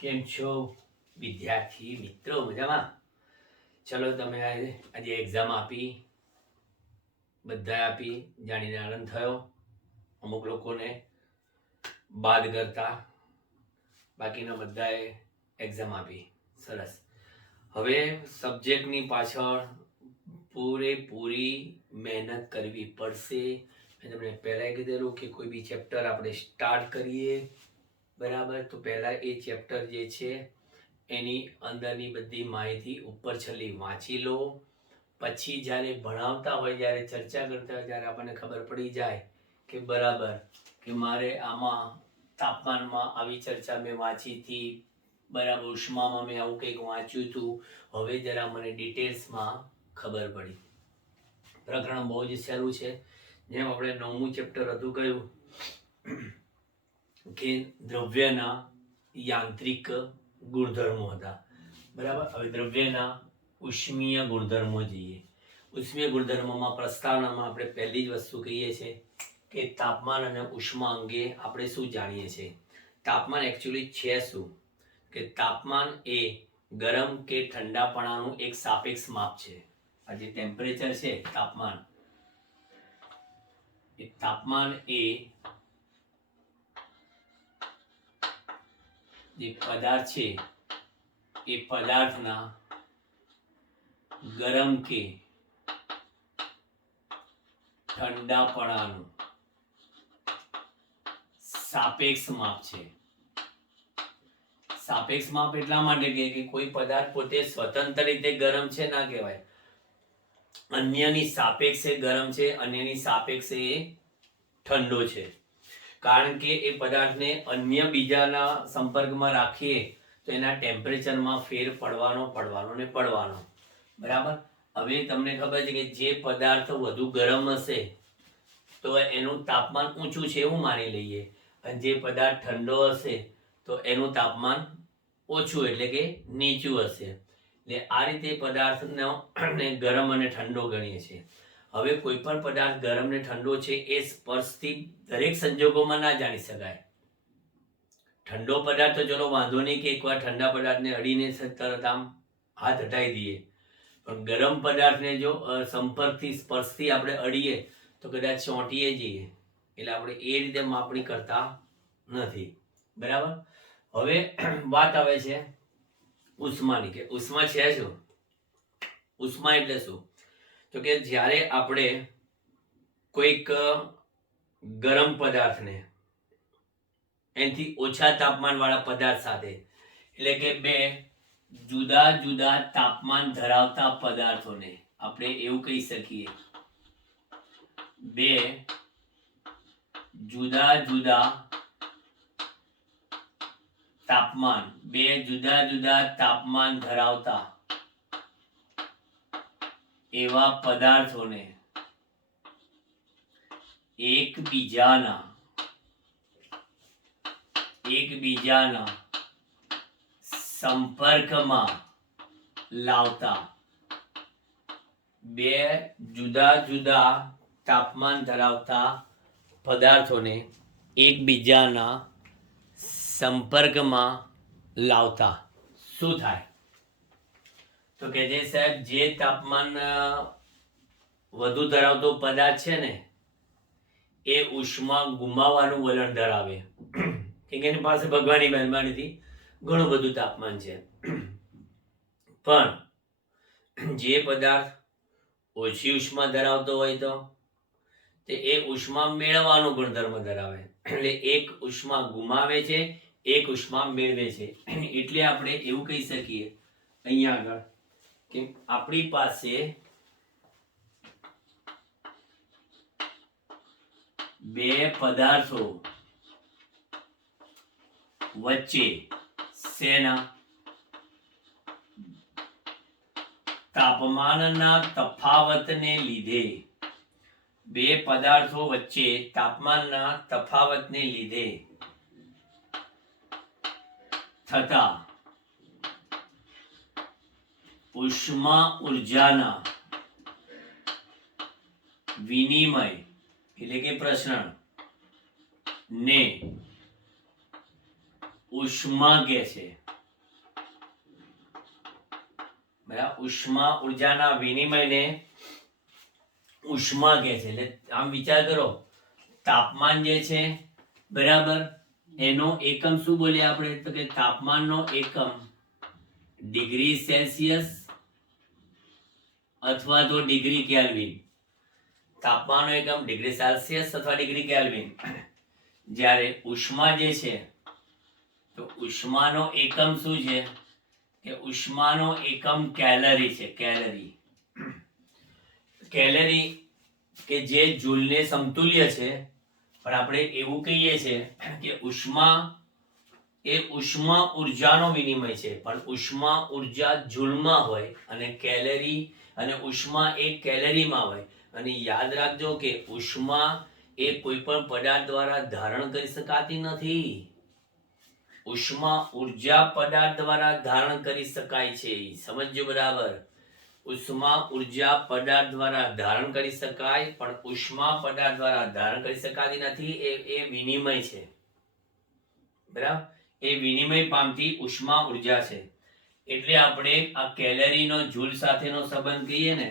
કેમ છો વિદ્યાર્થી મિત્રો? મજામાં? ચલો, તમે આજે એક્ઝામ આપી, બધાએ આપી, જાણીને આનંદ થયો. અમુક લોકોને બાદ કરતા બાકીના બધાએ એક્ઝામ આપી. સરસ. હવે સબ્જેક્ટની પાછળ પૂરેપૂરી મહેનત કરવી પડશે. મેં તમને પહેલાં કીધેલું કે કોઈ બી ચેપ્ટર આપણે સ્ટાર્ટ કરીએ, બરાબર, તો પહેલાં એ ચેપ્ટર જે છે એની અંદરની બધી માહિતી ઉપર છેલ્લી વાંચી લો. પછી જ્યારે ભણાવતા હોય, જ્યારે ચર્ચા કરતા હોય, ત્યારે આપણને ખબર પડી જાય કે બરાબર, કે મારે આમાં તાપમાનમાં આવી ચર્ચા મેં વાંચી હતી, બરાબર, ઉષ્મામાં મેં આવું કંઈક વાંચ્યું હતું. હવે જરા મને ડિટેલ્સમાં ખબર પડી. પ્રકરણ બહુ જ સહેલું છે. જેમ આપણે 9મું ચેપ્ટર હતું કયું કે દ્રવ્યના યાંત્રિક ગુણધર્મો હતા, બરાબર. હવે દ્રવ્યના ઉષ્મીય ગુણધર્મો જોઈએ. ઉષ્મીય ગુણધર્મોમાં પ્રસ્તાવનામાં આપણે પહેલી જ વસ્તુ કહીએ છીએ કે તાપમાન અને ઉષ્મા અંગે આપણે શું જાણીએ છીએ. તાપમાન એકચ્યુઅલી છે શું? કે તાપમાન એ ગરમ કે ઠંડાપણાનું એક સાપેક્ષ માપ છે. આ જે ટેમ્પરેચર છે, તાપમાન એ જે પદાર્થ છે એ પદાર્થના ગરમ કે ઠંડાપણાનું સાપેક્ષ માપ છે. સાપેક્ષ માપ એટલા માટે કે કોઈ પદાર્થ પોતે સ્વતંત્ર રીતે ગરમ છે ના કહેવાય, અન્યની સાપેક્ષે ગરમ છે, અન્યની સાપેક્ષે ઠંડો છે. કારણ કે એ પદાર્થને અન્ય બીજાના સંપર્કમાં રાખીએ તો એના ટેમ્પરેચરમાં ફેર પડવાનો, બરાબર. હવે તમને ખબર છે કે જે પદાર્થ વધુ ગરમ હશે તો એનું તાપમાન ઊંચું છે એવું માની લઈએ, અને જે પદાર્થ ઠંડો હશે તો એનું તાપમાન ઓછું એટલે કે નીચું હશે. એટલે આ રીતે પદાર્થનો ગરમ અને ઠંડો ગણીએ છીએ. હવે કોઈ પણ પદાર્થ ગરમ ને ઠંડો છે એ સ્પર્શથી દરેક સંજોગોમાં ના જાણી શકાય. ઠંડો પદાર્થ તો ચલો વાંધો નહીં કે એકવાર ઠંડા પદાર્થને અડીને તરત આમ હાથ હટાવી દઈએ, પણ ગરમ પદાર્થને જો સંપર્કથી, સ્પર્શથી આપણે અડીએ તો કદાચ ચોંટીએ જઈએ. એટલે આપણે એ રીતે માપણી કરતા નથી, બરાબર. હવે વાત આવે છે ઉષ્માની, કે ઉષ્મા છે શું? ઉષ્મા એટલે શું? તો કે જ્યારે આપણે કોઈક ગરમ પદાર્થને એનાથી ઓછા તાપમાન વાળા પદાર્થ સાથે, એટલે કે બે જુદા જુદા તાપમાન ધરાવતા પદાર્થોને આપણે એવું કહી શકીએ, બે જુદા જુદા તાપમાન ધરાવતા એવા પદાર્થોને એકબીજાના સંપર્કમાં લાવતા, બે જુદા જુદા તાપમાન ધરાવતા પદાર્થોને એકબીજાના સંપર્કમાં લાવતા શું થાય? તો કે જે સાહેબ, જે તાપમાન વધુ ધરાવતો પદાર્થ છે ને એ ઉષ્મા ગુમાવવાનું વલણ ધરાવે, કે એની પાસે ભગવાનની મહેરબાનીથી ઘણું બધું તાપમાન છે. પણ જે પદાર્થ ઓછી ઉષ્મા ધરાવતો હોય તો એ ઉષ્મા મેળવવાનો ગુણધર્મ ધરાવે. એટલે એક ઉષ્મા ગુમાવે છે, એક ઉષ્મા મેળવે છે. એટલે આપણે એવું કહી શકીએ અહીંયા આગળ કે આપણી પાસે બે પદાર્થો વચ્ચે શેના? તાપમાનના તફાવતને લીધે, બે પદાર્થો વચ્ચે તાપમાનના તફાવતને લીધે થતા ઉષ્મા ઉર્જાના વિનિમય એટલે કે પ્રસરણ ને ઉષ્મા કહે છે. બરાબર. ઉષ્મા ઉર્જાના વિનિમયને ઉષ્મા કહે છે. એટલે આમ વિચાર કરો, તાપમાન જે છે બરાબર, એનો એકમ શું બોલીએ આપણે? તો કે તાપમાનનો એકમ ડિગ્રી સેલ્સિયસ અથવા તો ડિગ્રી કેલ્વિન. તાપમાનનો એકમ ડિગ્રી સેલ્સિયસ અથવા ડિગ્રી કેલ્વિન. જ્યારે ઉષ્મા જે છે તો ઉષ્માનો એકમ શું છે? કે ઉષ્માનો એકમ કેલરી છે. કેલરી કેલરી કે જે જૂલને સમતુલ્ય છે, પણ આપણે એવું કહીએ છીએ કે ઉષ્મા એ ઉષ્મા ઉર્જાનો વિનિમય છે, પણ ઉષ્મા ઉર્જા જૂલમાં હોય અને કેલરી અને ઉષ્મા એ કેલરીમાં હોય. અને યાદ રાખજો કે ઉષ્મા એ કોઈ પણ પદાર્થ દ્વારા ધારણ કરી શકાતી નથી. ઉષ્મા ઉર્જા પદાર્થ દ્વારા ધારણ કરી શકાય છે. સમજજો બરાબર. ઉષ્મા ઉર્જા પદાર્થ દ્વારા ધારણ કરી શકાય, પણ ઉષ્મા પદાર્થ દ્વારા ધારણ કરી શકાતી નથી. એ વિનિમય છે. બરાબર. એ વિનિમય પામતી ઉષ્મા ઉર્જા છે. એટલે આપણે આ કેલરીનો જૂલ સાથેનો સંબંધ કહીએ ને,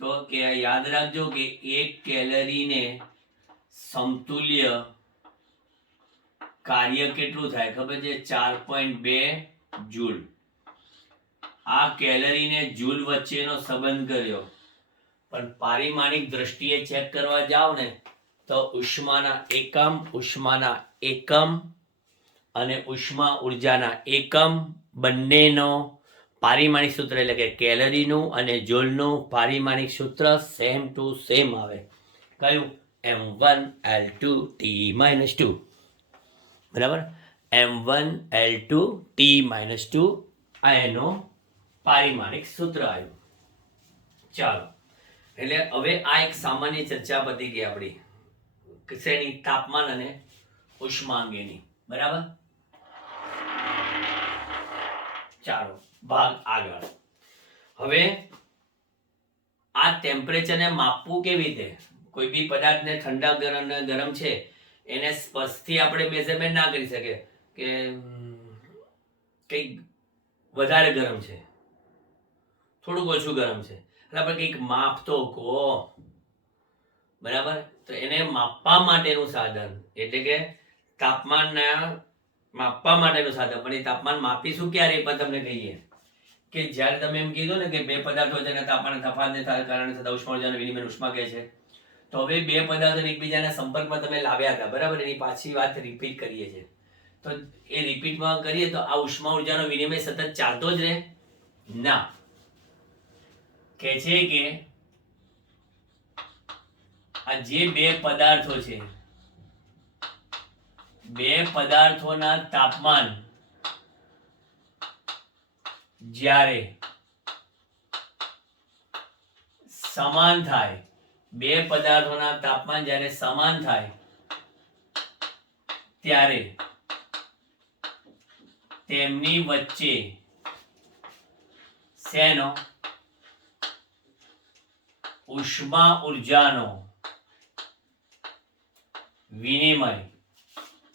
તો કે યાદ રાખજો કે એક કેલરીને સમતુલ્ય કાર્ય કેટલું થાય ખબર છે? 4.2 જૂલ. આ કેલરીને જૂલ વચ્ચેનો સંબંધ કર્યો, પણ પારિમાણિક દ્રષ્ટિએ ચેક કરવા જાવ ને તો ઉષ્માના એકમ અને ઉષ્મા ઉર્જાના એકમ બંનેનો પારિમાણિક સૂત્ર એટલે કે કેલરીનું અને જૂલનું પારિમાણિક સૂત્ર સેમ ટુ સેમ આવે. કયું? M1L2T-2. બરાબર. M1L2T-2 આ એનો પારિમાણિક સૂત્ર આવ્યું. ચાલો, એટલે હવે આ એક સામાન્ય ચર્ચા પતી ગઈ આપણી શેની? તાપમાન અને ઉષ્મા અંગેની. બરાબર. ચાલો ભાગ આગળ. હવે આ ટેમ્પરેચરને માપવું કેવી રીતે? કોઈ બી પદાર્થને ઠંડા ગરમ છે એને સ્પર્શથી આપણે મેઝરમેન્ટ ના કરી શકીએ કે કંઈક વધારે ગરમ છે, થોડુંક ઓછું ગરમ છે, એટલે આપણે કંઈક માપ તો કહો. બરાબર. તો એને માપવા માટેનું સાધન એટલે કે તાપમાનના માપવા માટેનું સાધન. પણ એ તાપમાન માપીશું ક્યારે? એ પણ તમને કહીએ કે જ્યારે તમે એમ કીધું ને કે બે પદાર્થો વચ્ચેના તાપમાન તફાવતને કારણે થતા ઉષ્મા ઉર્જાનો વિનિમય ઉષ્મા કહે છે. તો હવે બે પદાર્થો એકબીજાના સંપર્કમાં તમે લાવ્યા હતા. બરાબર. એની પાછી વાત રિપીટ કરીએ છીએ. તો એ રિપીટમાં કરીએ તો આ ઉષ્મા ઉર્જાનો વિનિમય સતત ચાલતો જ રહે? ના. કહે છે કે આ જે બે પદાર્થો છે, બે પદાર્થોના તાપમાન જ્યારે સમાન થાય, બે પદાર્થોના તાપમાન જ્યારે સમાન થાય ત્યારે તેમની વચ્ચે શેનો? ઉષ્મા ઉર્જાનો વિનિમય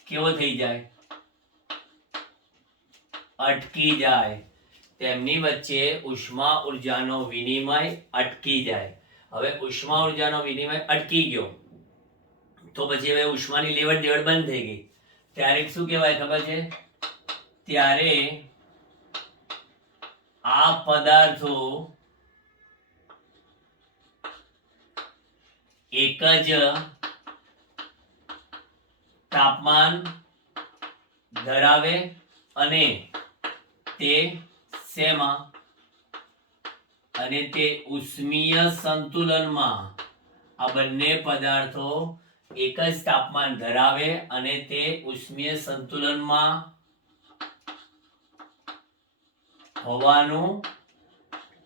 કેવો થઈ જાય? અટકી જાય. તેમની વચ્ચે ઉષ્મા ઉર્જાનો વિનિમય અટકી જાય. હવે ઉષ્મા ઉર્જાનો વિનિમય અટકી ગયો તો પછી હવે ઉષ્માની લેવડ દેવડ બંધ થઈ ગઈ. ત્યારે શું કહેવાય ખબર છે? ત્યારે આ પદાર્થો એક જ તાપમાન ધરાવે અને તે શેમાં? અને તે ઉષ્મીય સંતુલનમાં. આ બંને પદાર્થો એક જ તાપમાન ધરાવે અને તે ઉષ્મીય સંતુલનમાં હોવાનું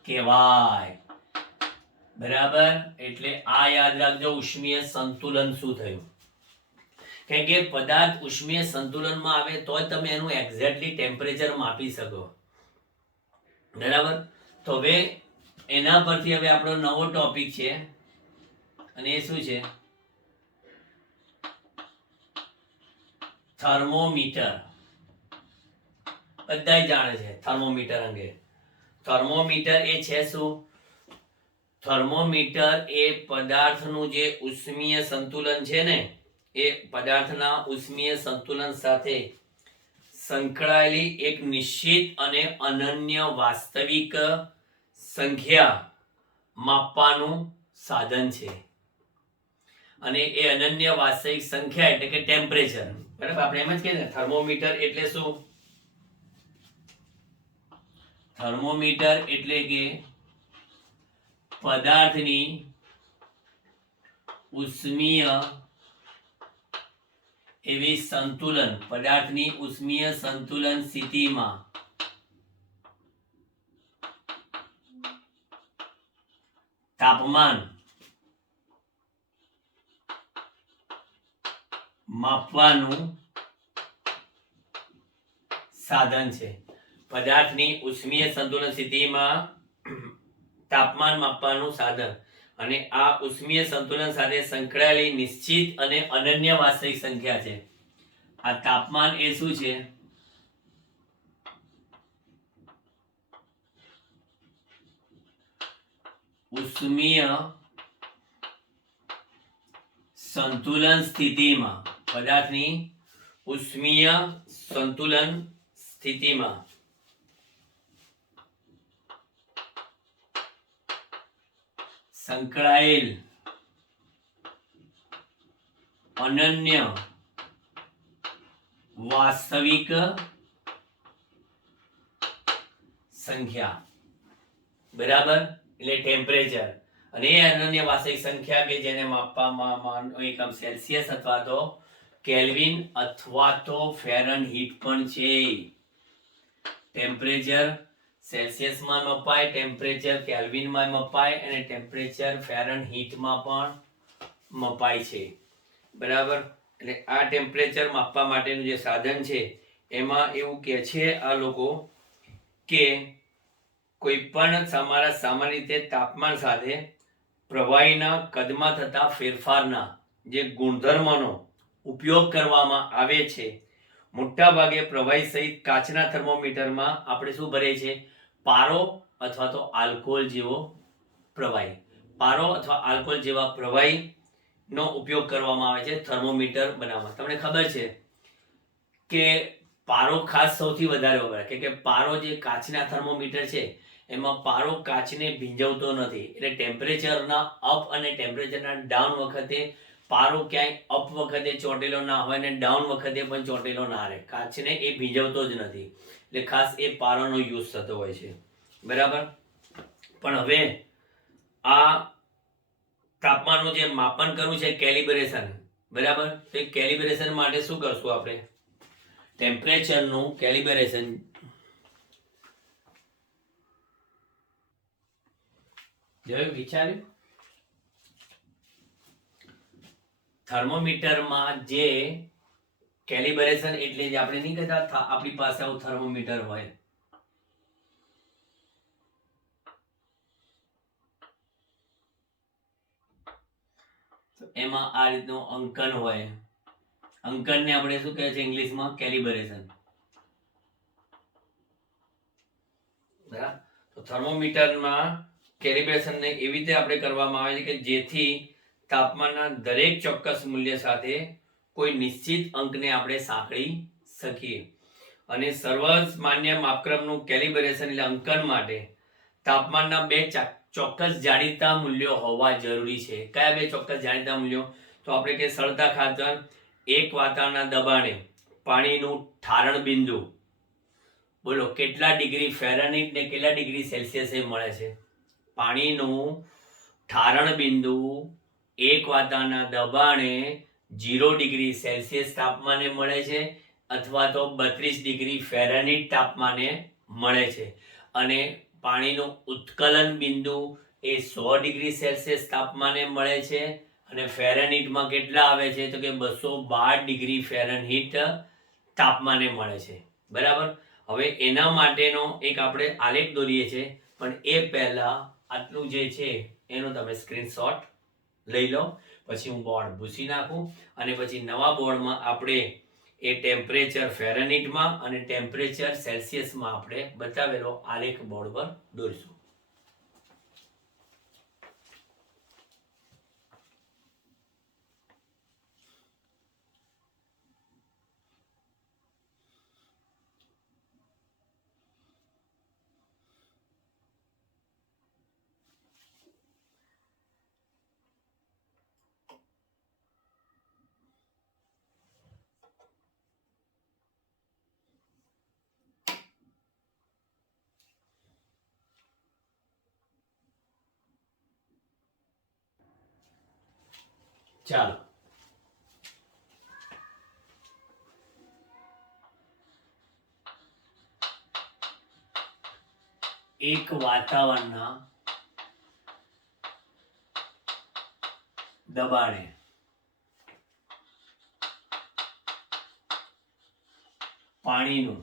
કહેવાય. બરાબર. એટલે આ યાદ રાખજો, ઉષ્મીય સંતુલન શું થયું? કારણ કે પદાર્થ ઉષ્મીય સંતુલનમાં આવે તો જ તમે એનું એક્ઝેક્ટલી ટેમ્પરેચર માપી શકો. બરાબર. તો હવે એના પરથી હવે આપણો નવો ટોપિક છે અને એ શું છે? થર્મોમીટર. બધા જાણે છે થર્મોમીટર અંગે. થર્મોમીટર એ છે શું? થર્મોમીટર એ પદાર્થનું જે ઉષ્મીય સંતુલન છે ને એ પદાર્થના ઉષ્મીય સંતુલન સાથે સંકળાયેલી એક નિશ્ચિત અને અનન્ય વાસ્તવિક સંખ્યા માપવાનું સાધન છે. અને એ અનન્ય વાસ્તવિક સંખ્યા એટલે કે ટેમ્પરેચર. બરાબર, આપણે એમ જ કહીએ ને થર્મોમીટર એટલે શું? થર્મોમીટર એટલે કે પદાર્થની ઉષ્મીય એવી સંતુલન, પદાર્થની ઉષ્મીય સંતુલન સ્થિતિમાં તાપમાન માપવાનું સાધન છે. પદાર્થની ઉષ્મીય સંતુલન સ્થિતિમાં તાપમાન માપવાનું સાધન. અને આ ઉષ્મીય સંતુલન સાથે સંકળાયેલી નિશ્ચિત અને અનન્ય વાસ્તવિક સંખ્યા છે. આ તાપમાન એ શું છે? ઉષ્મીય સંતુલન સ્થિતિમાં, પદાર્થની ઉષ્મીય સંતુલન સ્થિતિમાં સંકળાયેલ અનન્ય વાસ્તવિક સંખ્યા. બરાબર, એટલે ટેમ્પરેચર. અને એ અનન્ય વાસ્તવિક સંખ્યા કે જેને માપવામાં એકમ સેલ્સિયસ અથવા તો કેલ્વિન અથવા તો ફેરનહીટ પણ છે. ટેમ્પરેચર સેલ્સિયસમાં મપાય, ટેમ્પરેચર કેલ્વિનમાં મપાય અને ટેમ્પરેચર ફેરનહીટમાં પણ મપાય છે. બરાબર, એટલે આ ટેમ્પરેચર માપવા માટેનું જે સાધન છે એમાં એવું કહે છે આ લોકો કે કોઈ પણ તમારા સામાન્ય રીતે તાપમાન સાથે પ્રવાહીના કદમાં થતા ફેરફારના જે ગુણધર્મનો ઉપયોગ કરવામાં આવે છે. મોટા ભાગે પ્રવાહી સહિત કાચના થર્મોમીટરમાં આપણે શું ભરીએ છીએ? પારો અથવા તો આલ્કોહોલ જેવો પ્રવાહી. પારો અથવા આલ્કોહોલ જેવા પ્રવાહીનો ઉપયોગ કરવામાં આવે છે થર્મોમીટર બનાવવા. તમને ખબર છે કે પારો ખાસ સૌથી વધારે વપરાય, કે પારો જે કાચના થર્મોમીટર છે એમાં પારો કાચને ભીંજવતો નથી. એટલે ટેમ્પરેચરના અપ અને ટેમ્પરેચરના ડાઉન વખતે પારો ક્યાંય અપ વખતે ચોંટેલો ના હોય અને ડાઉન વખતે પણ ચોંટેલો ના રહે. કાચને એ ભીંજવતો જ નથી, એટલે ખાસ એ પારાનો યુઝ થતો હોય છે. બરાબર, પણ હવે આ તાપમાનનું જે માપન કરવું છે કેલિબ્રેશન. બરાબર, તો એ કેલિબ્રેશન માટે શું કરશું આપણે? ટેમ્પરેચરનું કેલિબ્રેશન જોયું, વિચાર્યું? થર્મોમીટરમાં જે કેલિબ્રેશન એટલે જે આપણે નહીં કહેતા આપણી પાસે આવું થર્મોમીટર હોય, એમાં આ રીતનું અંકન હોય. અંકનને આપણે શું કહે છે ઇંગ્લિશમાં? કેલિબ્રેશન. બરાબર, તો થર્મોમીટરમાં કેલિબ્રેશનને એવી રીતે આપણે કરવામાં આવે છે કે જેથી તાપમાનના દરેક ચોક્કસ મૂલ્ય સાથે કોઈ નિશ્ચિત અંકને આપણે સાંકળી શકીએ. અને સર્વમાન્ય માપક્રમનું કેલિબ્રેશન એટલે અંકન માટે તાપમાનના બે ચોક્કસ જાણીતા મૂલ્યો હોવા જરૂરી છે. કયા બે ચોક્કસ જાણીતા મૂલ્યો? તો આપણે કે સળતા ખાતર 1 વાતાવરણના દબાણે પાણીનું ઠારણ બિંદુ, બોલો કેટલા ડિગ્રી ફેરનહીટ ને કેટલા ડિગ્રી સેલ્સિયસે મળે છે? પાણીનું ઠારણ બિંદુ 1 વાતાવરણના દબાણે 0 ડિગ્રી સેલ્સિયસ તાપમાને મળે છે અથવા તો 32 ડિગ્રી ફેરનહીટ તાપમાને મળે છે. અને પાણીનું ઉત્કલન બિંદુ એ 100 ડિગ્રી સેલ્સિયસ તાપમાને મળે છે અને ફેરનહીટમાં કેટલા આવે છે? તો કે 212 ડિગ્રી ફેરનહીટ તાપમાને મળે છે. બરાબર, હવે એના માટેનો એક આપણે આલેખ દોરીએ છીએ, પણ એ પહેલા આટલું જે છે એનો તમે સ્ક્રીનશોટ લઈ લો. પછી હું બોર્ડ ભૂસી નાખું અને પછી નવા બોર્ડમાં આપણે એ ટેમ્પરેચર ફેરનહીટમાં અને ટેમ્પરેચર સેલ્સિયસમાં આપણે બતાવેલો આલેખ બોર્ડ પર દોરીશું. ચાલો એક વાતાવરણના દબાણે પાણીનું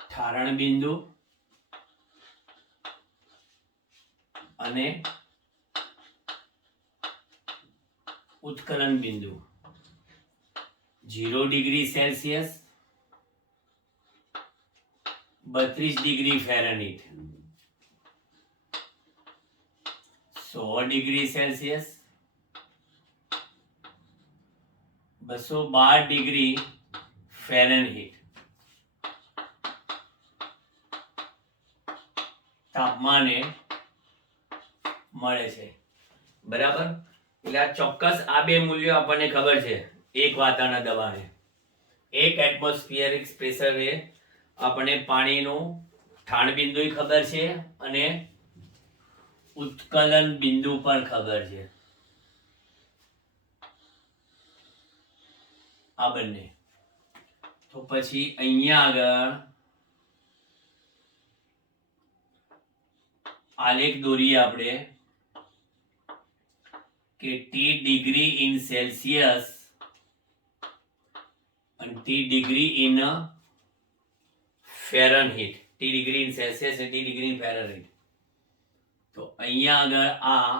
ઠારણ બિંદુ અને ઉત્કલન બિંદુ 0 degree Celsius 32 degree Fahrenheit 100 degree Celsius 212 degree Fahrenheit તાપમાને મળે છે. બરાબર. એટલે આ ચોક્કસ આ બે મૂલ્યો આપણને ખબર છે. એક વાતાવરણના દબાણે, એક એટમોસ્ફિયરિક પ્રેશરે આપણને પાણીનું ઠાણ બિંદુ ખબર છે અને ઉત્કલન બિંદુ પણ ખબર છે. આ બંને. તો પછી અહીંયા આગળ આલેખ દોરીએ આપણે કે ટી ડિગ્રી ઇન સેલ્સિયસ અને T degree in Fahrenheit. T degree in Celsius અને ટી ડિગ્રી ઇન ફેરનહીટ. તો અહીંયા આગળ આ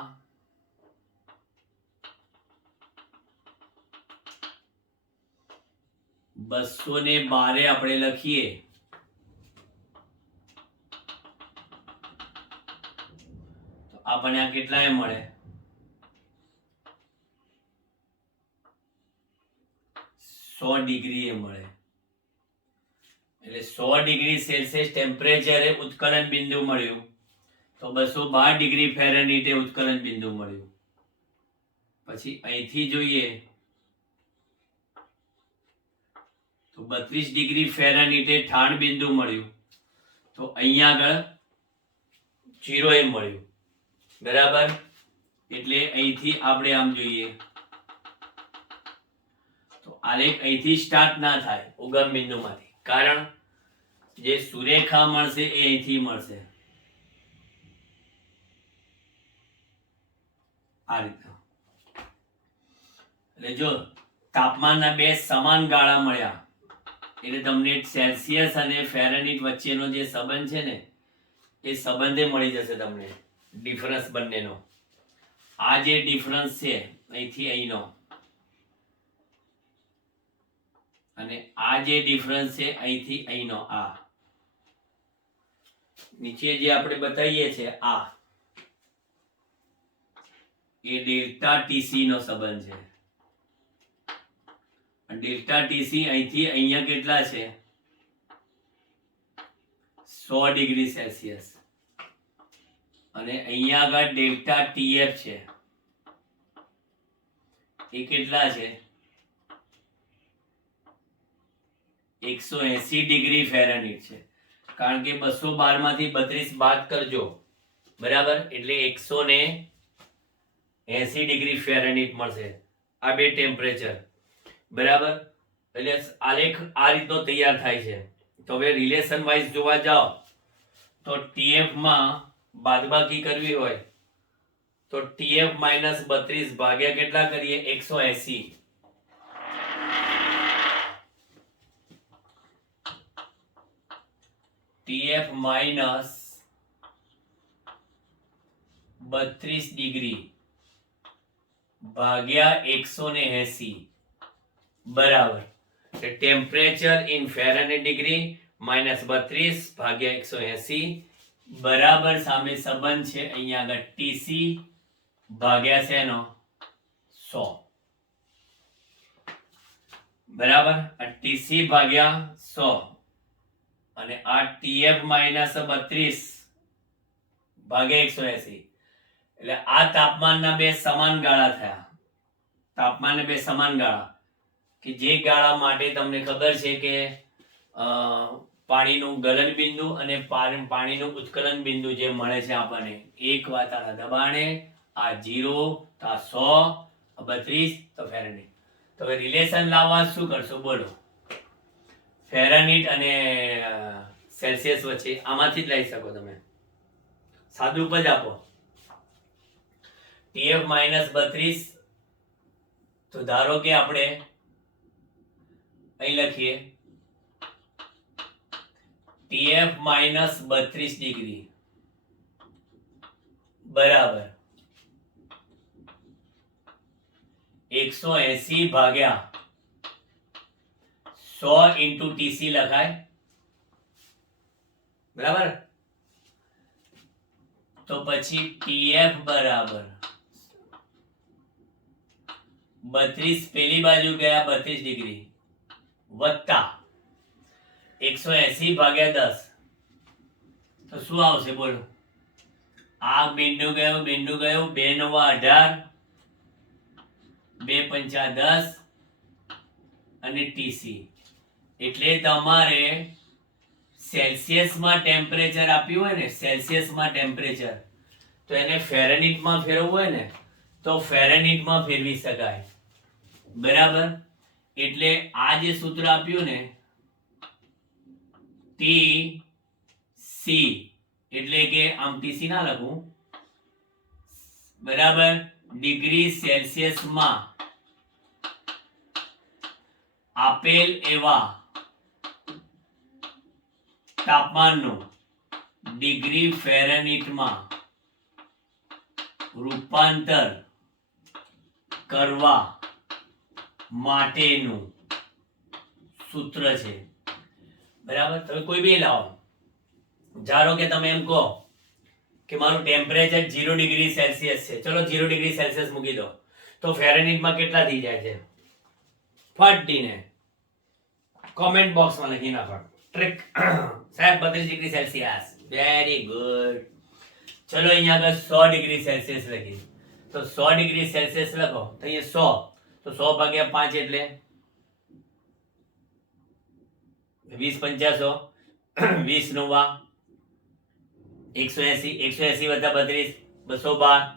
212 આપણે લખીએ તો આપણને આ કેટલાય મળે? 100 ડિગ્રી એ મળે. એટલે 100 ડિગ્રી સેલ્સિયસ ટેમ્પરેચરે ઉત્કલન બિંદુ મળ્યું, તો 212 ડિગ્રી ફેરનહીટે ઉત્કલન બિંદુ મળ્યું. પછી અહીંથી જોઈએ તો 32 ડિગ્રી ફેરનહીટે ઠાણ બિંદુ મળ્યું, તો અહીંયા આગળ 0 એ મળ્યું. બરાબર. એટલે અહીંથી આપણે આમ જોઈએ તો આલેખ અહીંથી સ્ટાર્ટ ના થાય ઉગમ બિંદુમાંથી, કારણ જે સુરેખા મળશે એ અહીંથી મળશે. આ રીતના. એટલે જો તાપમાનના બે સમાન ગાળા મળ્યા એટલે તમને સેલ્સિયસ અને ફેરનહીટ વચ્ચેનો જે સંબંધ છે ને એ સંબંધે મળી જશે તમને, ડિફરન્સ બંનેનો. આ જે ડિફરન્સ છે અહીંથી અહીંનો અને આ જે ડિફરન્સ છે અહીંથી અહીંનો, આ નીચે જે આપણે બતાવીએ છે આ એ ડેલ્ટા ટીસી નો સંબંધ છે. ડેલ્ટા ટીસી અહીંથી અહીંયા કેટલા છે? 100 ડિગ્રી સેલ્સિયસ. અને અહીંયા આગળ ડેલ્ટા ટીએફ છે, એ કેટલા છે? 180 ડિગ્રી ફેરનહીટ છે. કારણ કે 212 માંથી 32 બાદ કરજો, બરાબર, એટલે 180 ડિગ્રી ફેરનહીટ મળશે. આ બે ટેમ્પરેચર, બરાબર. એટલે આલેખ આ રીતનો તૈયાર થાય છે. તો હવે રિલેશન વાઇઝ જોવા જાઓ તો ટીએફ માં બાદબાકી કરવી હોય તો ટીએફ માઇનસ 32 ભાગ્યા કેટલા કરીએ? 180. ટીએફ માઇનસ 32 ડિગ્રી ભાગ્યા 180 બરાબર ટેમ્પરેચર ઇન ફેરનહીટ ડિગ્રી -32 ભાગ્યા 180 બરાબર સામે સંબંધ છે અહીંયા આગળ ટીસી ભાગ્યા શેનો 100 બરાબર આ ટીસી ભાગ્યા 100 અને આ ટીએફ -32 ભાગ્યા 180 એટલે આ તાપમાનના બે સમાન ગાળા થયા તાપમાનના બે સમાન ગાળા કે જે ગાળા માટે તમને ખબર છે કે પાણીનું ગલન બિંદુ અને પાણીનું ઉત્કલન બિંદુ જે મળે છે આપણને એક વાતાના દબાણે આ 0 તો આ 100 32 તો ફેરનહીટ તો હવે રિલેશન લાવવા શું કરશો બોલો ફેરનહીટ અને સેલ્સિયસ વચ્ચે આમાંથી જ લઈ શકો તમે સાદુરૂપ જ આપો TF -32 તો ધારો કે આપણે અહીં લખીએ TF -32 ડિગ્રી બરાબર 180 ભાગ્યા 100 ઇન્ટુ ટીસી લખાય બરાબર તો પછી TF બરાબર 32 પેલી બાજુ ગયા 32 ડિગ્રી વત્તા 180 ભાગ્યા 10 તો શું આવશે બોલો આ બિંદુ ગયું 2 9 18 2 5 10 અને ટીસી એટલે તમારે સેલ્સિયસમાં ટેમ્પરેચર આપ્યું હોય ને સેલ્સિયસમાં ટેમ્પરેચર તો એને ફેરનહીટમાં ફેરવવું હોય ને તો ફેરનહીટમાં ફેરવી શકાય બરાબર એટલે આ જે સૂત્ર આપ્યું ને ટી એટલે કે આમ ટીસી ના લખું બરાબર ડિગ્રી સેલ્સિયસમાં આપેલ એવા તાપમાનનું ડિગ્રી ફેરનહીટમાં રૂપાંતર કરવા માટેનું સૂત્ર છે બરાબર તમે કોઈ બી લાવો ધારો કે તમે એમ કહો કે મારું ટેમ્પરેચર 0 ડિગ્રી સેલ્સિયસ છે ચલો 0 ડિગ્રી સેલ્સિયસ મૂકી દો તો ફેરનહીટમાં કેટલા થઈ જાય છે ફાટીને કોમેન્ટ બોક્સમાં લખી નાખો ટ્રિક સાહેબ 32 ડિગ્રી સેલ્સિયસ વેરી ગુડ ચલો અહીંયા આગળ 100 ડિગ્રી સેલ્સિયસ લખી તો 100 ડિગ્રી સેલ્સિયસ લખો તો અહીંયા 100 તો 100 ભાગ્યા 5 એટલે 20 50 20 નવા 180 વત્તા 32 212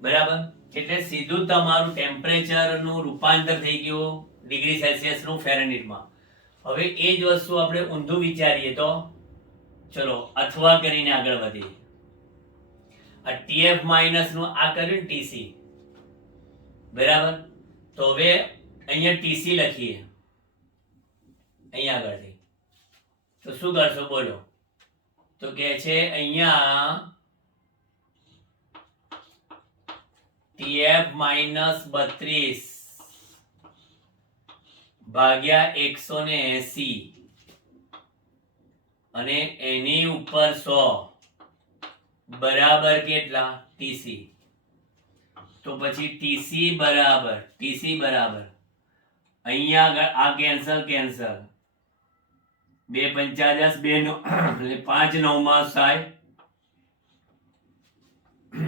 બરાબર એટલે સીધું તમારું ટેમ્પરેચર નું રૂપાંતર થઈ ગયું ડિગ્રી સેલ્સિયસ નું ફેરનહીટમાં હવે એ જ વસ્તુ આપણે ઊંધું વિચારીએ તો ચલો અથવા કરીને આગળ વધીએ આ TF માઈનસ નું આ કર્યું ને TC બરાબર તો હવે અહીંયા TC લખીએ અહીંયા આગળથી તો શું કરશો બોલો તો કે છે અહીંયા TF -32 ભાગ્યા 180 અને એની ઉપર 100 બરાબર કેટલા TC તો પછી TC બરાબર અહીંયા આગળ આ કેન્સલ 2 5 10 2 9 એટલે 5 9 માઉસ થાય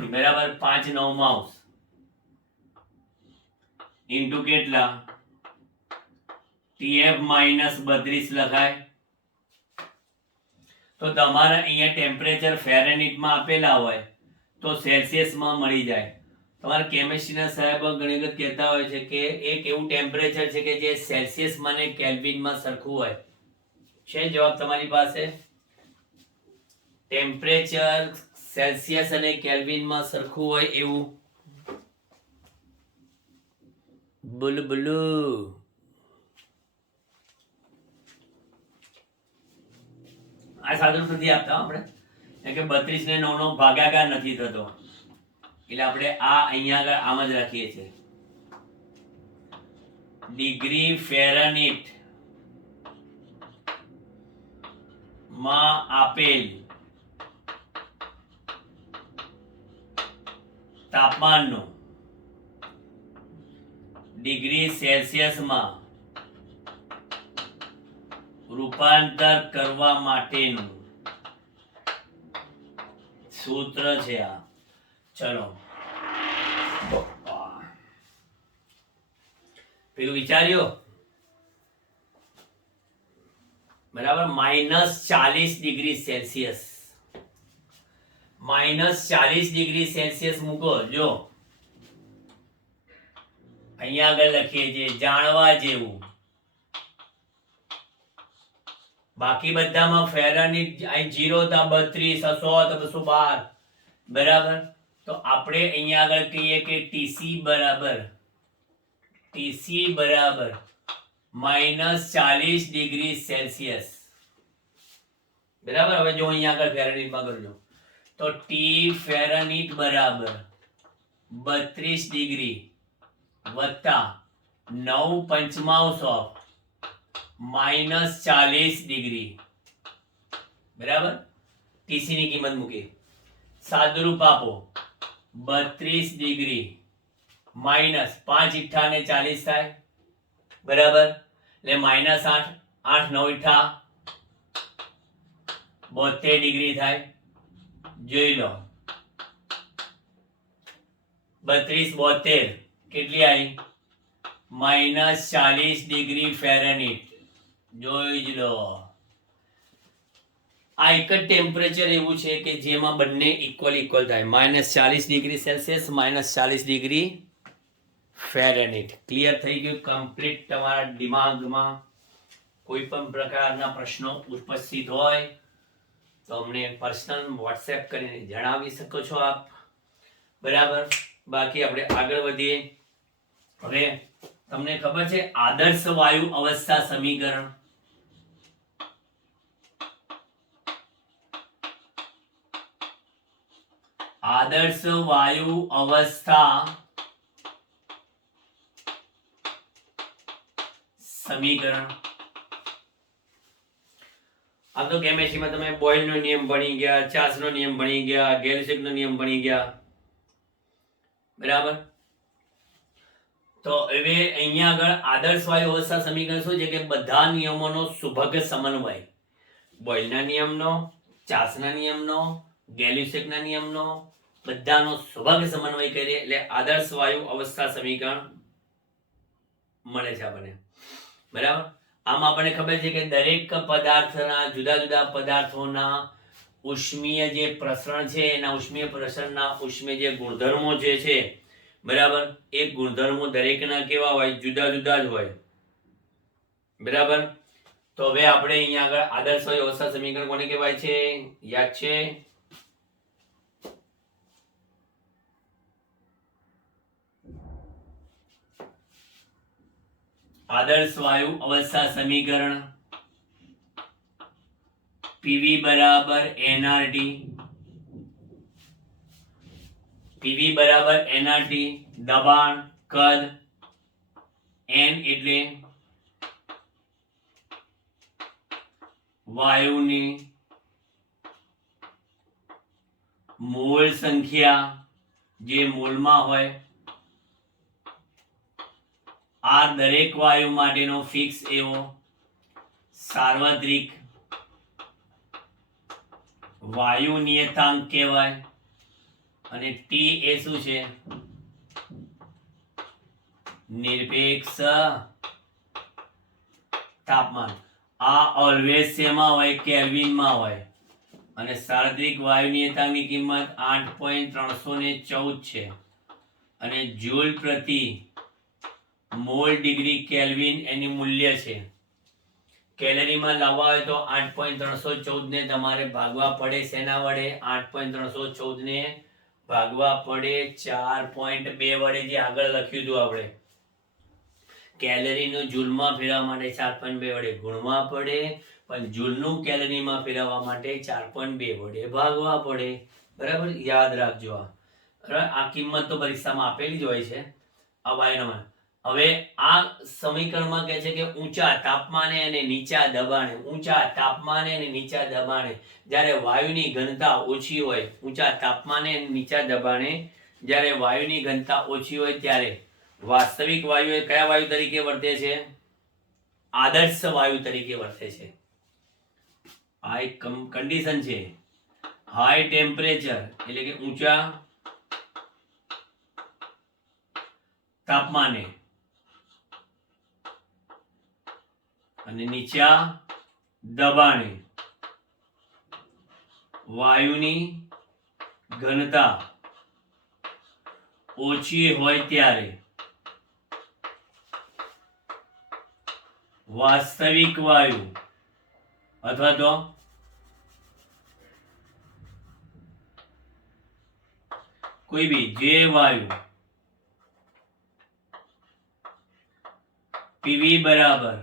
બરાબર 5 9 માઉસ ઇન્ટુ કેટલા TF -32 લખાય તો તમારે અહીંયા ટેમ્પરેચર ફેરનહીટમાં આપેલા હોય તો સેલ્સિયસમાં મળી જાય તમારા કેમિસ્ટ્રીના સાહેબ ઘણી વખત કહેતા હોય છે કે એક એવું ટેમ્પરેચર છે કે જે સેલ્સિયસમાં ને કેલ્વિનમાં સરખું હોય છે જવાબ તમારી પાસે ટેમ્પરેચર સેલ્સિયસ અને કેલ્વિનમાં સરખું હોય એવું બુલબુલુ આ સાદું નથી આપતા આપણે કે 32 ને 9 નો ભાગાકાર નથી થતો એટલે આપણે આ અહીંયા આગળ આમ જ રાખીએ છીએ. ડિગ્રી ફેરનહીટ માં આપેલ તાપમાનનું ડિગ્રી સેલ્સિયસમાં રૂપાંતર કરવા માટેનું સૂત્ર છે આ. ચલો પેલું વિચાર્યો બરાબર. -40 ડિગ્રી સેલ્સિયસ, -40 ડિગ્રી સેલ્સિયસ મૂકો. જો અહીંયા આગળ લખીએ છીએ જાણવા જેવું. બાકી બધામાં ફેરનહીટ અહીં 0 હતા, 32, 100, 212 બરાબર. તો આપણે અહીંયા આગળ કહીએ કે ટીસી બરાબર -40 ડિગ્રી સેલ્સિયસ બરાબર. હવે જો અહીંયા આગળ ફેરનહીટમાં કરજો તો ટી ફેરનહીટ બરાબર 32 ડિગ્રી વત્તા 9/5 -40 ડિગ્રી બરાબર. ટીસી ની કિંમત મૂકી, સાદુરૂપ આપો. 32 ડિગ્રી માઇનસ 5 ઈઠા ને 40 થાય બરાબર. એટલે -8, 8 9 ઈઠા 72 ડિગ્રી થાય. જોઈ લો 32 72 કેટલી આવી? -40 ડિગ્રી ફેરનહીટ. જોઈ જ લો. આ એક જ ટેમ્પરેચર એવું છે કે જેમાં બંને ઇક્વલ થાય. -40 degree Celsius, -40 degree Fahrenheit. Clear થઈ ગયું કમ્પ્લીટ? તમારા દિમાગમાં કોઈ પણ પ્રકારના પ્રશ્નો ઉપસ્થિત હોય તો અમને પર્સનલ વોટ્સએપ કરીને જણાવી શકો છો આપ બરાબર. બાકી આપણે આગળ વધીએ. હવે તમને ખબર છે આદર્શ વાયુ અવસ્થા સમીકરણ? આદર્શ વાયુ અવસ્થા સમીકરણ. આ તો કેમેસ્ટ્રીમાં તમે બોયલનો નિયમ ભણી ગયા, ચાર્લ્સનો નિયમ ભણી ગયા, ગેલ-સિગનો નિયમ ભણી ગયા બરાબર. તો હવે અહીંયા આગળ આદર્શ વાયુ અવસ્થા સમીકરણ શું છે કે બધા નિયમોનો સુભગ સમન્વય. બોયલના નિયમનો, ચાર્લ્સના નિયમનો, ગેલ-સિગના નિયમનો બધાનો સુભગ સમન્વય કરીએ એટલે આદર્શ વાયુ અવસ્થા સમીકરણ મળે છે આપણને બરાબર. આમ આપણને ખબર છે કે દરેક પદાર્થના જુદા જુદા પદાર્થોના ઉષ્મીય જે પ્રસરણ છે એના ઉષ્મીય પ્રસરણના ઉષ્મીય જે ગુણધર્મો જે છે બરાબર, એ ગુણધર્મો દરેકના કેવા હોય? જુદા જુદા જ હોય બરાબર. તો હવે આપણે અહીંયા આગળ આદર્શ વાયુ અવસ્થા સમીકરણ કોને કહેવાય છે? યાદ છે? આદર્શ વાયુ અવસ્થા સમીકરણ પીવી બરાબર એનઆરટી. પીવી બરાબર એનઆરટી. દબાણ, કદ, એન એટલે વાયુની મોલ સંખ્યા જે મોલમાં હોય. આ દરેક વાયુ માટેનો ફિક્સ એવો સાર્વત્રિક વાયુ નિયતાંક કહેવાય. અને ટી એ શું છે? નિરપેક્ષ તાપમાન. આ ઓલવેઝ શેમાં હોય? કેલ્વિનમાં હોય. અને સાર્વત્રિક વાયુ નિયતાંકની કિંમત 8.314 છે અને જૂલ પ્રતિ મોલ ડિગ્રી કેલ્વિન એની મૂલ્ય છે. કેલરીમાં લાવવા હોય તો 8.314 ને તમારે ભાગવા પડે શેના વડે? 8.314 ને ભાગવા પડે 4.2 વડે, જે આગળ લખ્યું હતું આપણે. કેલરીનું જૂલમાં ફેરવવા માટે 4.2 વડે ગુણવા પડે, પણ જૂલનું કેલરીમાં ફેરવવા માટે 4.2 વડે ભાગવા પડે બરાબર. યાદ રાખજો આ. બરાબર, આ કિંમત તો પરીક્ષામાં આપેલી જ હોય છે આ વાયુનો. હવે આ સમીકરણમાં કહે છે કે ઊંચા તાપમાને અને નીચા દબાણે, ઊંચા તાપમાને અને નીચા દબાણે જ્યારે વાયુની ઘનતા ઓછી હોય, ઊંચા તાપમાને અને નીચા દબાણે જ્યારે વાયુની ઘનતા ઓછી હોય ત્યારે વાસ્તવિક વાયુ એ કયા વાયુ તરીકે વર્તે છે? આદર્શ વાયુ તરીકે વર્તે છે. આ એક કન્ડિશન છે. હાઈ ટેમ્પરેચર એટલે કે ઊંચા તાપમાને અને નીચા દબાણે વાયુની ઘનતા ઓછી હોય ત્યારે વાસ્તવિક વાયુ અથવા તો કોઈ બી જે વાયુ પીવી બરાબર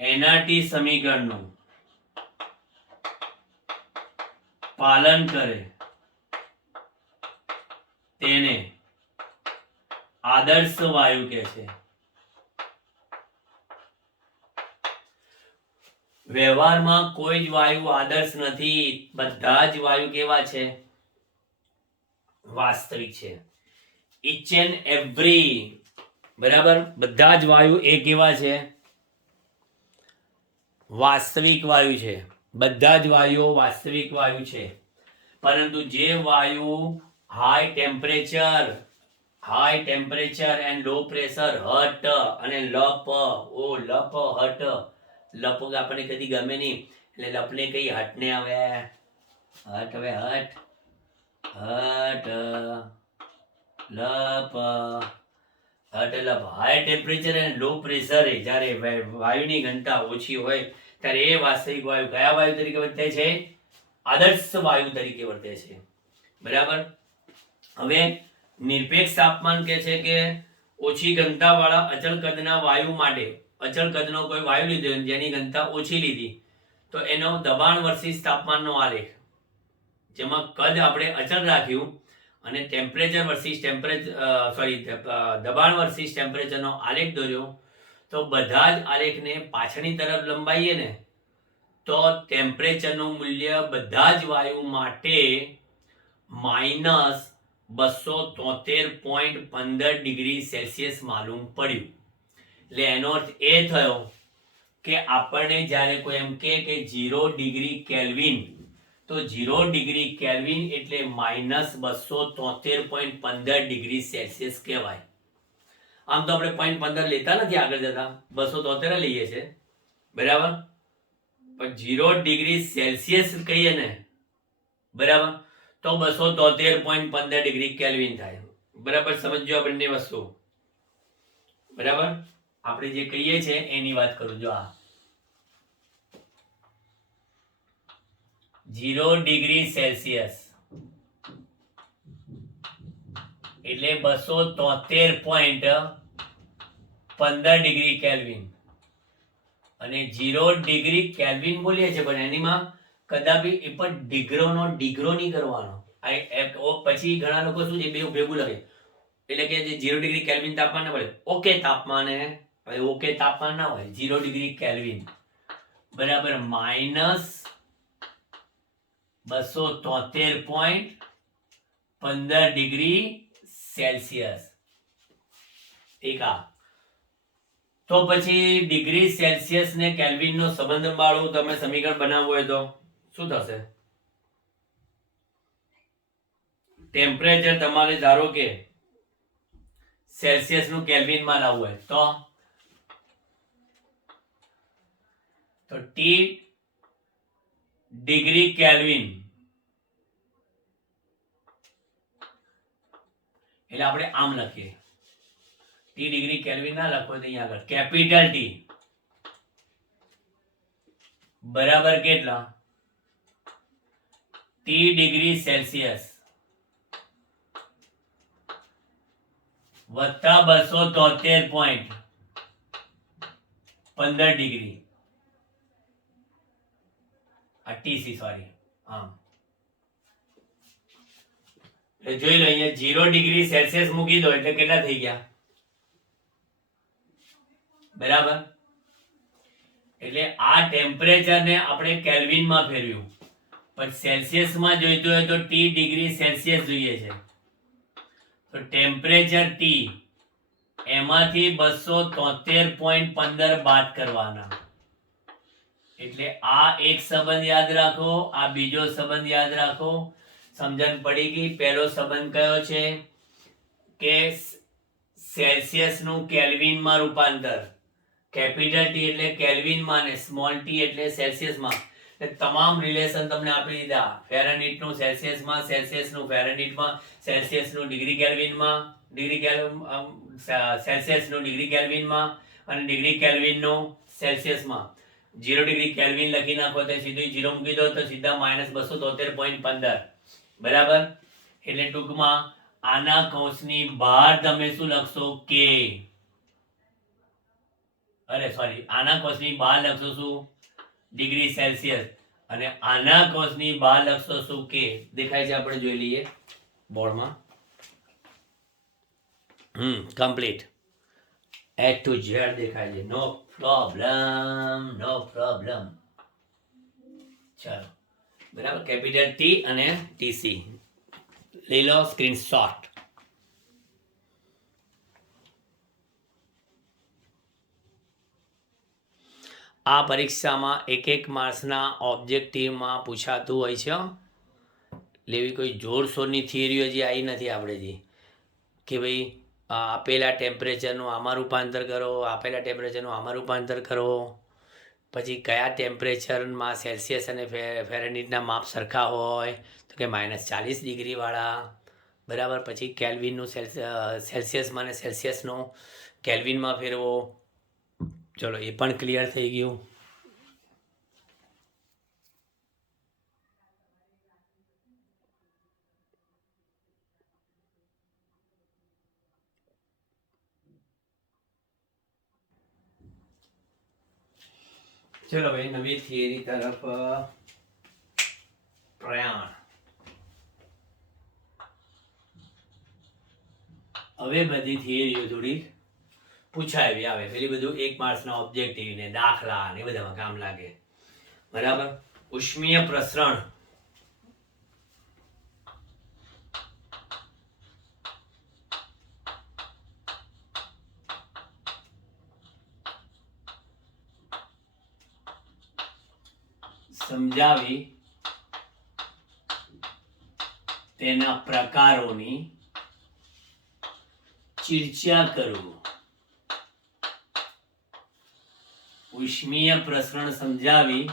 એનઆરટી સમીકરણનું પાલન કરે તેને આદર્શ વાયુ કહે છે. વ્યવહારમાં કોઈ જ વાયુ આદર્શ નથી. બધા જ વાયુ કેવા છે? વાસ્તવિક છે. ઈચ એન્ડ એવરી, બરાબર, બધા જ વાયુ એ કેવા છે? વાસ્તવિક વાયુ છે. બધા જ વાયુઓ વાસ્તવિક વાયુ છે. પરંતુ જે વાયુ high temperature and low pressure હટ અને લપ હટ, લપ આપણને કદી ગમે નહીં એટલે લપને કઈ હટને આવે હટ, હવે હટ લપ હટ લપ. હાઈ ટેમ્પરેચર એન્ડ લો પ્રેશરે જ્યારે વાયુની ઘનતા ઓછી હોય ત્યારે એ વાસ્તવિક વાયુ કયા વાયુ તરીકે વર્તે છે? આદર્શ વાયુ તરીકે વર્તે છે. બરાબર. હવે નિરપેક્ષ તાપમાન કહે છે કે ઓછી ઘનતા વાળા અચળ કદના વાયુ માટે, અચળ કદનો કોઈ વાયુ લીધો જેની ઘનતા ઓછી લીધી તો એનો દબાણ વર્સિસ તાપમાનનો આલેખ, જેમાં કદ આપણે અચળ રાખ્યું અને ટેમ્પરેચર વર્સિસ દબાણ વર્સિસ ટેમ્પરેચરનો આલેખ દોર્યો, તો બધા જ આલેખને પાછળની તરફ લંબાઈએ ને તો ટેમ્પરેચરનું મૂલ્ય બધા જ વાયુ માટે -273.15 ડિગ્રી સેલ્સિયસ માલુમ પડ્યું. એટલે એનો અર્થ એ થયો કે આપણને જ્યારે કોઈ એમ કે 0 ડિગ્રી કેલ્વિન, તો 0 ડિગ્રી કેલ્વિન એટલે -273.15 ડિગ્રી સેલ્સિયસ કહેવાય. આમ તો આપણે 0.15 લેતા નથી, આગળ જતા 273 લઈએ છે, બરાબર, પણ 0 ડિગ્રી સેલ્સિયસ કહીએ ને, બરાબર, તો 273.15 ડિગ્રી કેલ્વિન થાય. બરાબર, સમજો આ બંને વસ્તુ. બરાબર, આપણે જે કહીએ છે એની વાત કરું. જો આ 0 ડિગ્રી સેલ્સિયસ એટલે 273.15 ડિગ્રી કેલ્વિન અને 0 ડિગ્રી કેલ્વિન બોલીએ છે, પણ એનીમાં કદાપી એ પણ ડિગ્રો નહીં કરવાનો. પછી ઘણા લોકો શું છે, બે ભેગું લખે, એટલે કે જે 0 ડિગ્રી કેલ્વિન તાપમાન ના પડે, ઓકે તાપમાન, હવે ઓકે તાપમાન ના હોય, 0 ડિગ્રી કેલ્વિન બરાબર -273.15 ડિગ્રી સેલ્સિયસ. ઠીક. તો પછી ડિગ્રી સેલ્સિયસ ને કેલ્વિન નો સંબંધ વાળું તમે સમીકરણ બનાવવું હોય તો શું થશે? ટેમ્પરેચર તમારે ધારો કે સેલ્સિયસ નું કેલ્વિન માં લાવવું હોય તો ટી ડિગ્રી કેલ્વિન એટલે આપણે આમ લખીએ, ટી ડિગ્રી કેલ્વિન ના લખો તો અહીંયા આગળ કેપિટલ ટી બરાબર કેટલા? ટી ડિગ્રી સેલ્સિયસ વત્તા 273.15 ડિગ્રી ટીસી, સોરી, આમ જોઈ લો અહીંયા 0 ડિગ્રી સેલ્સિયસ મૂકી દો એટલે કેટલા થઈ ગયા? બરાબર. એટલે આ ટેમ્પરેચરને આપણે કેલ્વિનમાં ફેરવ્યું, પણ સેલ્સિયસમાં જોઈતું હોય તો T ડિગ્રી સેલ્સિયસ જોઈએ છે. તો ટેમ્પરેચર T એમાંથી 273.15 બાદ કરવાના. એટલે આ એક સંબંધ યાદ રાખો, આ બીજો સંબંધ યાદ રાખો. સમજણ પડી ગઈ? પહેલો સંબંધ કયો છે કે સેલ્સિયસ નું કેલ્વિનમાં રૂપાંતર. કેપિટલ T એટલે કેલ્વિનમાં ને સ્મોલ t એટલે સેલ્સિયસમાં. તમામ રિલેશન તમને આપી દીધા. ફેરનહીટ નું સેલ્સિયસમાં, સેલ્સિયસ નું ફેરનહીટમાં, સેલ્સિયસ નું ડિગ્રી કેલ્વિનમાં, સેલ્સિયસ નું ડિગ્રી કેલ્વિનમાં અને ડિગ્રી કેલ્વિન નું સેલ્સિયસમાં. 0 ડિગ્રી કેલ્વિન લખી નાખો તો સીધું 0 મૂકી દો તો સીધા -273.15. બરાબર. એટલે ટૂંકમાં આના કૌંસની બહાર તમે શું લખશો? કે આના કૌંસની બહાર લખશો શું? Degree Celsius. અને આના કૌંસની બહાર લખશો શું? કે. દેખાય છે? આપણે જોઈ લઈએ બોર્ડમાં. કમ્પ્લીટ A to Z દેખાય છે. નો પ્રોબ્લેમ. ચાલો, બરાબર. કેપિટલ T અને TC લઈ લો સ્ક્રીનશોટ. આ પરીક્ષામાં એક માર્ક્સના ઓબ્જેક્ટિવમાં પૂછાતું હોય છે. લેવી કોઈ જોરશોરની થિયરી હજી આવી નથી આપણે જે કે ભાઈ આપેલા ટેમ્પરેચરનું આમાં રૂપાંતર કરો, આપેલા ટેમ્પરેચરનું આમાં રૂપાંતર કરો, પછી કયા ટેમ્પરેચરમાં સેલ્સિયસ અને ફેરનહીટના માપ સરખા હોય તો કે -40 ડિગ્રીવાળા. બરાબર. પછી કેલ્વિનનું સેલ્સિયસમાં ને સેલ્સિયસનું કેલ્વિનમાં ફેરવો. ચલો, એ પણ ક્લિયર થઈ ગયું. ચલો ભાઈ, નવી થિયરી તરફ પ્રયાણ. હવે બધી થિયરીઓ થોડી પૂછાવી આવે. પેલી બધું 1 માર્ક્સના ઓબ્જેક્ટિવ ને દાખલા ને બધામાં કામ લાગે. બરાબર. ઉષ્મીય પ્રસરણ. સમજાવી તેના પ્રકારોની ચર્ચા કરો. ઉષ્મીય પ્રસરણ સમજાવી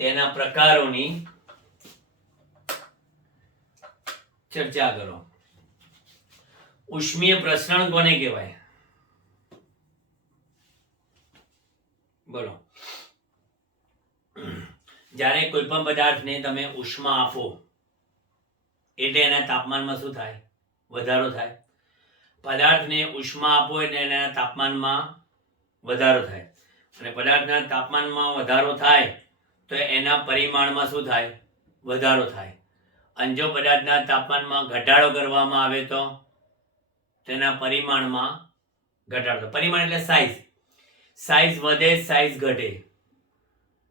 તેના પ્રકારોની ચર્ચા કરો. ઉષ્મીય પ્રસરણ કોને કહેવાય? બોલો. જ્યારે કોઈ પણ પદાર્થને તમે ઉષ્મા આપો એટલે એના તાપમાનમાં શું થાય? વધારો થાય. પદાર્થને ઉષ્મા આપો એટલે એના તાપમાનમાં વધારો થાય. અને પદાર્થના તાપમાનમાં વધારો થાય તો એના પરિમાણમાં શું થાય? વધારો થાય. અને જો પદાર્થના તાપમાનમાં ઘટાડો કરવામાં આવે તો તેના પરિમાણમાં ઘટાડો. પરિમાણ એટલે સાઇઝ. સાઇઝ વધે, સાઇઝ ઘટે.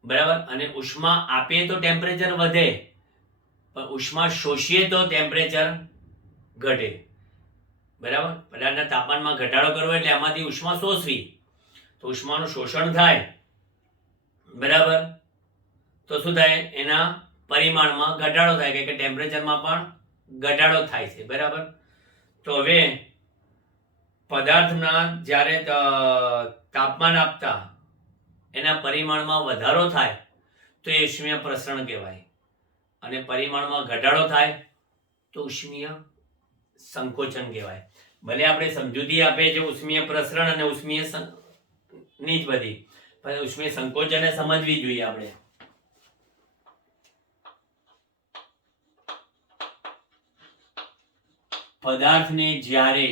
બરાબર. અને ઉષ્મા આપીએ તો ટેમ્પરેચર વધે, પણ ઉષ્મા શોષીએ તો ટેમ્પરેચર ઘટે. બરાબર. પદાર્થના તાપમાનમાં ઘટાડો કરવો એટલે એમાંથી ઉષ્મા શોષવી, તો ઉષ્માનું શોષણ થાય. બરાબર. તો શું થાય? એના પરિમાણમાં ઘટાડો થાય કે ટેમ્પરેચરમાં પણ ઘટાડો થાય છે. બરાબર. તો હવે પદાર્થના જ્યારે તાપમાન આપતા એના પરિમાણમાં વધારો થાય તો એ ઉષ્મીય પ્રસરણ કહેવાય. અને પરિમાણમાં ઘટાડો થાય તો ઉષ્મીય સંકોચન કહેવાય. ભલે આપણે સમજૂતી આપે છે ઉષ્મીય પ્રસરણ અને ઉષ્મીય ની જ બધી, પણ ઉષ્મીય સંકોચન સમજવી જોઈએ આપણે. પદાર્થને જ્યારે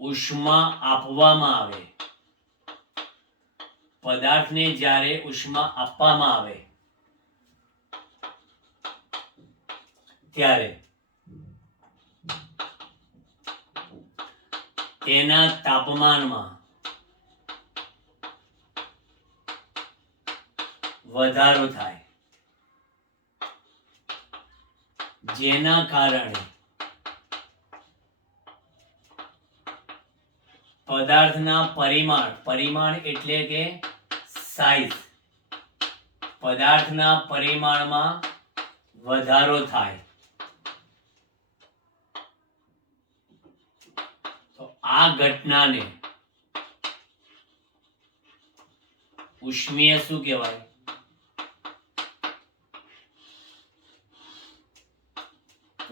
ઉષ્મા આપવામાં આવે, પદાર્થને જ્યારે ઉષ્મા આપવામાં આવે ત્યારે તેના તાપમાનમાં વધારો થાય, જેના કારણે પદાર્થના પરિમાણ એટલે કે સાઇઝ, પદાર્થના પરિમાણમાં વધારો થાય. તો આ ઘટનાને ઉષ્મીય શું કહેવાય?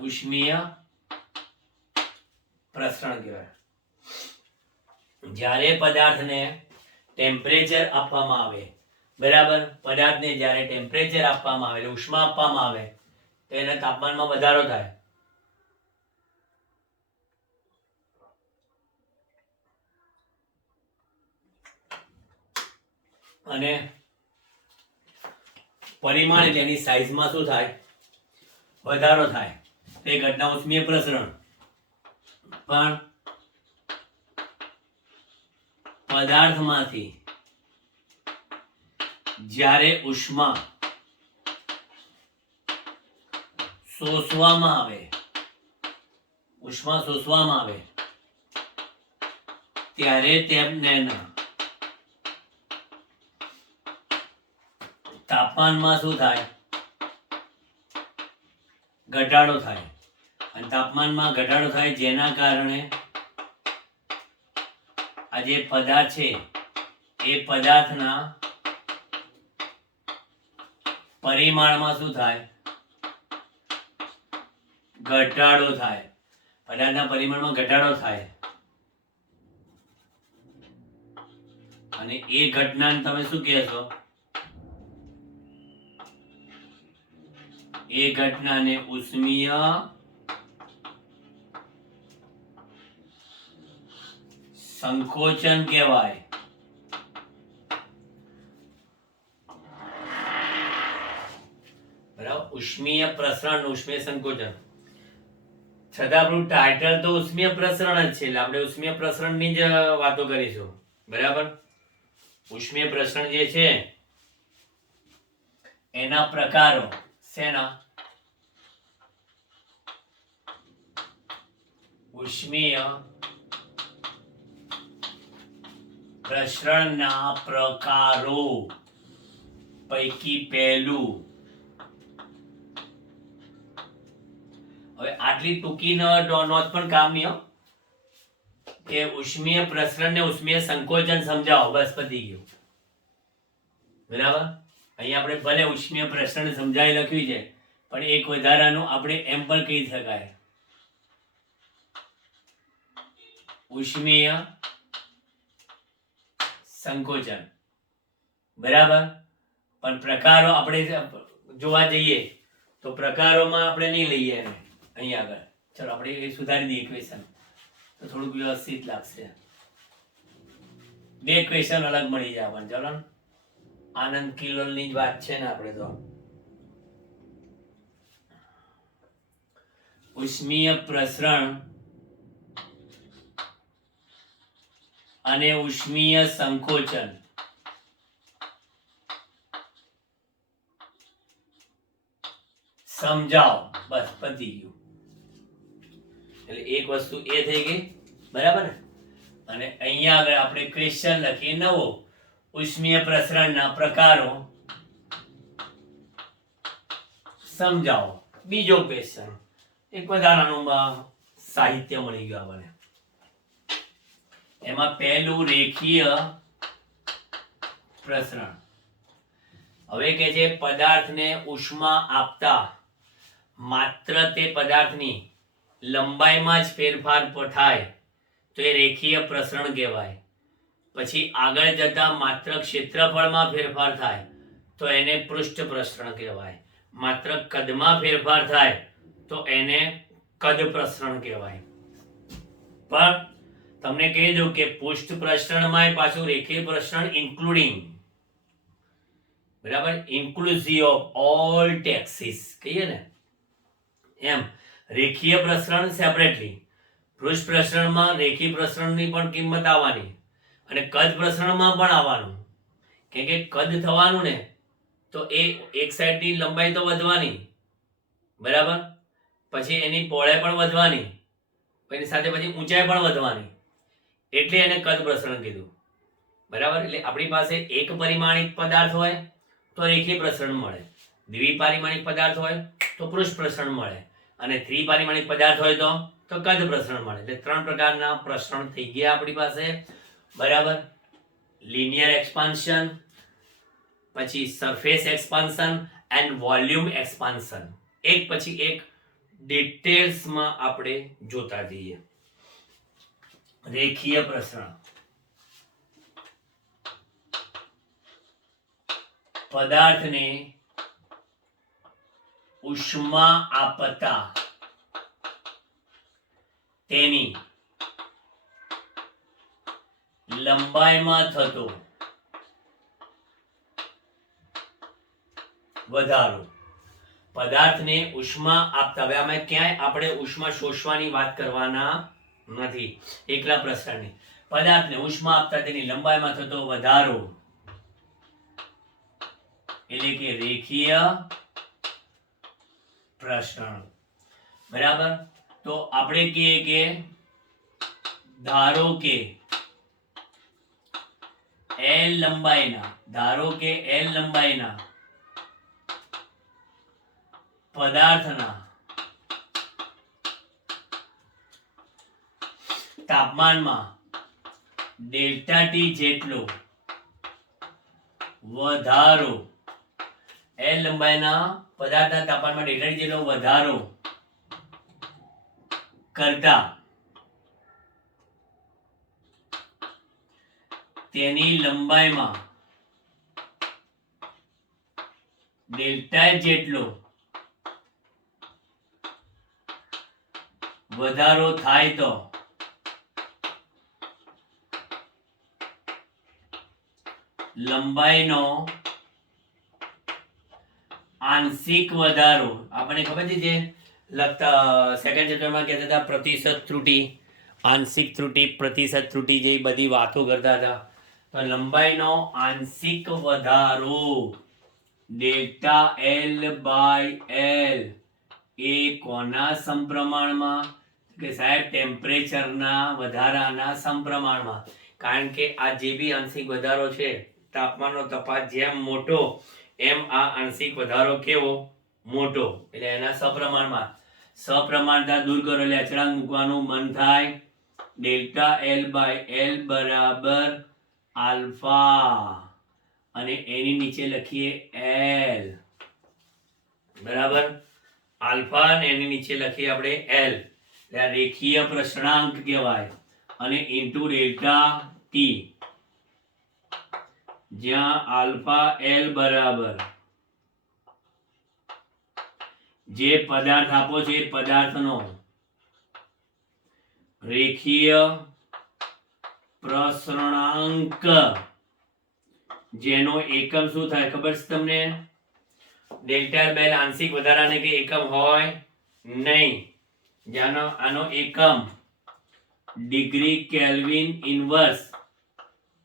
ઉષ્મીય પ્રસરણ કહેવાય. જ્યારે પદાર્થને ટેમ્પરેચર આપવામાં આવે, બરાબર, પદાર્થને જ્યારે ટેમ્પરેચર આપવામાં આવે, ઉષ્મા આપવામાં આવે, તો એના તાપમાનમાં વધારો થાય. અને પરિમાણ એટલે એની સાઈઝમાં શું થાય? વધારો થાય. તે ઘટના ઉષ્મીય પ્રસરણ. પણ પદાર્થમાંથી જ્યારે ઉષ્મા શોષવામાં આવે ત્યારે તેમને તાપમાનમાં શું થાય? ઘટાડો થાય. અને તાપમાનમાં ઘટાડો થાય, જેના કારણે આ જે પદાર્થ છે એ પદાર્થના પરિમાણમાં શું થાય? ઘટાડો થાય. પદાર્થના પરિમાણમાં ઘટાડો થાય. અને એ ઘટનાને તમે શું કહેશો? એ ઘટનાને ઉષ્મીય સંકોચન કહેવાય. બરાબર, ઉષ્મીય પ્રસરણ, ઉષ્મીય સંકોચન. છતાં આપણું ટાઇટલ તો ઉષ્મીય પ્રસરણ જ છે, એટલે આપણે ઉષ્મીય પ્રસરણની જ વાતો કરીશું. બરાબર, ઉષ્મીય પ્રસરણ જે છે એના પ્રકારો શેના? ઉષ્મીય પ્રસરણના પ્રકારો પૈકી પહેલું. હવે આટલી ટૂંકી નોંધ પણ કામની હો, કે ઉષ્મીય પ્રસરણ ને ઉષ્મીય સંકોચન સમજાવો, બસ પતી ગયું. બરાબર, અહીંયા આપણે ભલે ઉષ્મીય પ્રસરણ સમજાવી લખ્યું છે, પણ એક વધારાનું આપણે એમ પણ કહી શકાય, ઉષ્મીય સંકોચન. બરાબર, પણ પ્રકારો આપણે જોવા જઈએ તો પ્રકારોમાં આપણે નહીં લઈએ એને અહીંયા આગળ. ચલો આપણે એ સુધારી દઈએ ઇક્વેશન, તો થોડુંક વ્યવસ્થિત લાગશે. બે ક્વેશ્ચન અલગ મળી જાય પણ. ચલો, આનંદ કિલોલની જ વાત છે ને આપણે તો. ઉષ્મીય પ્રસરણ અને ઉષ્મીય સંકોચન સમજાવો, બસ પતી ગયું. એટલે એક વસ્તુ એ થઈ ગઈ. બરાબર ને? અને અહીંયા આગળ આપણે ક્વેશ્ચન લખીએ નવો, ઉષ્મીય પ્રસરણના પ્રકારો સમજાવો. બીજો ક્વેશ્ચન, એક વધારાનું સાહિત્ય મળી ગયું આપણને. એમાં પહેલું રેખીય પ્રસરણ. હવે કે જે પદાર્થને ઉષ્મા આપતા માત્ર તે પદાર્થની લંબાઈમાં જ ફેરફાર થાય તો એ રેખીય પ્રસરણ કહેવાય. પછી આગળ જતા માત્ર ક્ષેત્રફળમાં ફેરફાર થાય તો એને પૃષ્ઠ પ્રસરણ કહેવાય. માત્ર કદમાં ફેરફાર થાય તો એને કદ પ્રસરણ કહેવાય. પણ તમને કહી દઉં કે પૃષ્ઠ પ્રસરણમાં પાછું રેખીય પ્રસરણ ઇન્ક્લુડિંગ, બરાબર, ઇન્ક્લુઝિવ ઓફ ઓલ ટેક્સીસ કહીએ ને, એમ રેખીય પ્રસરણ સેપરેટલી, પૃષ્ઠ પ્રસરણમાં રેખીય પ્રસરણની પણ કિંમત આવવાની અને કદ પ્રસરણમાં પણ આવવાનું. કેમ કે કદ થવાનું ને તો એ એક સાઈડની લંબાઈ તો વધવાની, બરાબર, પછી એની પહોળાઈ પણ વધવાની, એની સાથે પછી ઊંચાઈ પણ વધવાની, એટલે એને કદ પ્રસરણ કીધું, બરાબર. એટલે આપણી પાસે એક પરિમાણિક પદાર્થ હોય તો રેખીય પ્રસરણ મળે, દ્વિપરિમાણિક પદાર્થ હોય તો પૃષ્ઠ પ્રસરણ મળે, અને ત્રિપરિમાણિક પદાર્થ હોય તો કદ પ્રસરણ મળે. એટલે ત્રણ પ્રકારના પ્રસરણ થઈ ગયા આપણી પાસે, બરાબર. લિનિયર એક્સપાન્શન, પછી surface expansion and volume expansion. એક પછી એક ડિટેલ્સમાં આપણે જોતા જઈએ. રેખીય પ્રસરણ, પદાર્થને ઉષ્મા આપતા તેની લંબાઈમાં થતો વધારો. પદાર્થને ઉષ્મા આપતા, હવે આમાં ક્યાંય આપણે ઉષ્મા શોષવાની વાત કરવાના નથી, એકલા પ્રસરણની. પદાર્થને ઉષ્મા આપતા તેની લંબાઈમાં થતો વધારો એટલે કે રેખીય પ્રસરણ, બરાબર. તો આપણે કહીએ કે ધારો કે L લંબાઈના પદાર્થના તાપમાનમાં ડેલ્ટા ટી જેટલો વધારો, L લંબાઈના પદાર્થના તાપમાનમાં ડેલ્ટા ટી જેટલો વધારો કરતા તેની લંબાઈમાં ડેલ્ટા જેટલો વધારો થાય તો લંબાઈનો આંશિક વધારો, આપણને ખબર છે જે લગતા સેકન્ડ ચેપ્ટરમાં કહેતા હતા પ્રતિશત ત્રુટિ, આંશિક ત્રુટિ, પ્રતિશત ત્રુટિ જેવી બધી વાતો કરતા હતા. તો લંબાઈનો આંશિક વધારો ડેલ્ટા L બાય L એ કોના સમપ્રમાણમાં? કે સાહેબ ટેમ્પરેચરના વધારાના સમપ્રમાણમાં. કારણ કે આ જે બી આંશિક વધારો છે, તાપમાનનો તફાવત જેમ મોટો એમ આ આંશિક વધારો કેવો? મોટો. એટલે એના સપ્રમાણમાં. સપ્રમાણતા દૂર કરો એટલે અચળાંક મૂકવાનું મન થાય. ડેલ્ટા L બાય L બરાબર આલ્ફા અને એની નીચે લખીએ L, બરાબર. આલ્ફા અને એની નીચે લખીએ આપણે L. એટલે આ રેખીય પ્રસરણાંક કહેવાય. અને ઇન્ટુ ડેલ્ટા ટી, જ્યાં આલ્ફા L બરાબર જે પદાર્થ આપો છો એ પદાર્થનો રેખીય પ્રસરણાંક, જેનો એકમ શું થાય ખબર છે તમને? ડેલ્ટા L બાય આંશિક વધારાને કે એકમ હોય નહીં. જેનો આનો એકમ ડિગ્રી કેલ્વિન ઇન્વર્સ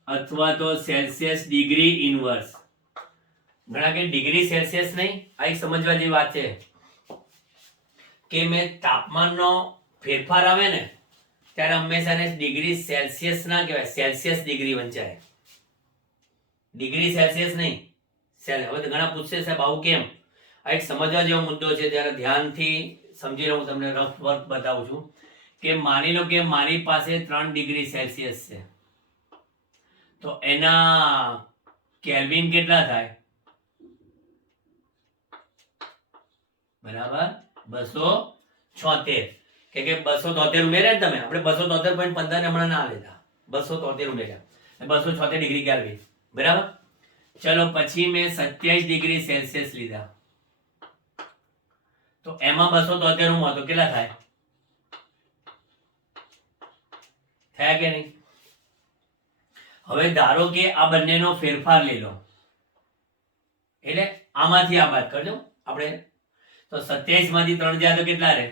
અથવા તો સેલ્સિયસ ડિગ્રી ઇન્વર્સ. ઘણા કે ડિગ્રી સેલ્સિયસ નહીં. આ એક સમજવા જેવી વાત છે કે મેં તાપમાનનો ફેરફાર આવે ને ત્યારે હંમેશા ને ડિગ્રી સેલ્સિયસ ના કહેવાય, સેલ્સિયસ ડિગ્રી વંચાય, ડિગ્રી સેલ્સિયસ નહીં. હવે તો ઘણા પૂછશે સાહેબ આવું કેમ? આ એક સમજવા જેવો મુદ્દો છે, ત્યારે ધ્યાનથી સમજી લો. હું તમને રફ વર્ક બતાવું છું કે માની લો કે મારી પાસે 3 ડિગ્રી સેલ્સિયસ છે, તો એના કેલ્વિન કેટલા થાય? બરાબર 276. કે 273 ઉમેર્યા ને તમે, આપણે 273.15 હમણાં ના લેતા, 273 ઉમેર્યા, 276 ડિગ્રી કેલ્વિન, બરાબર. ચલો પછી મેં 27 ડિગ્રી સેલ્સિયસ લીધા, તો એમાં 273 માં તો કેટલા થાય? થયા કે નહીં? હવે ધારો કે આ બંનેનો ફેરફાર લઈ લો, એટલે આમાંથી આ બાદ કરજો આપણે. તો 27 માંથી 3 જાય તો કેટલા રહે?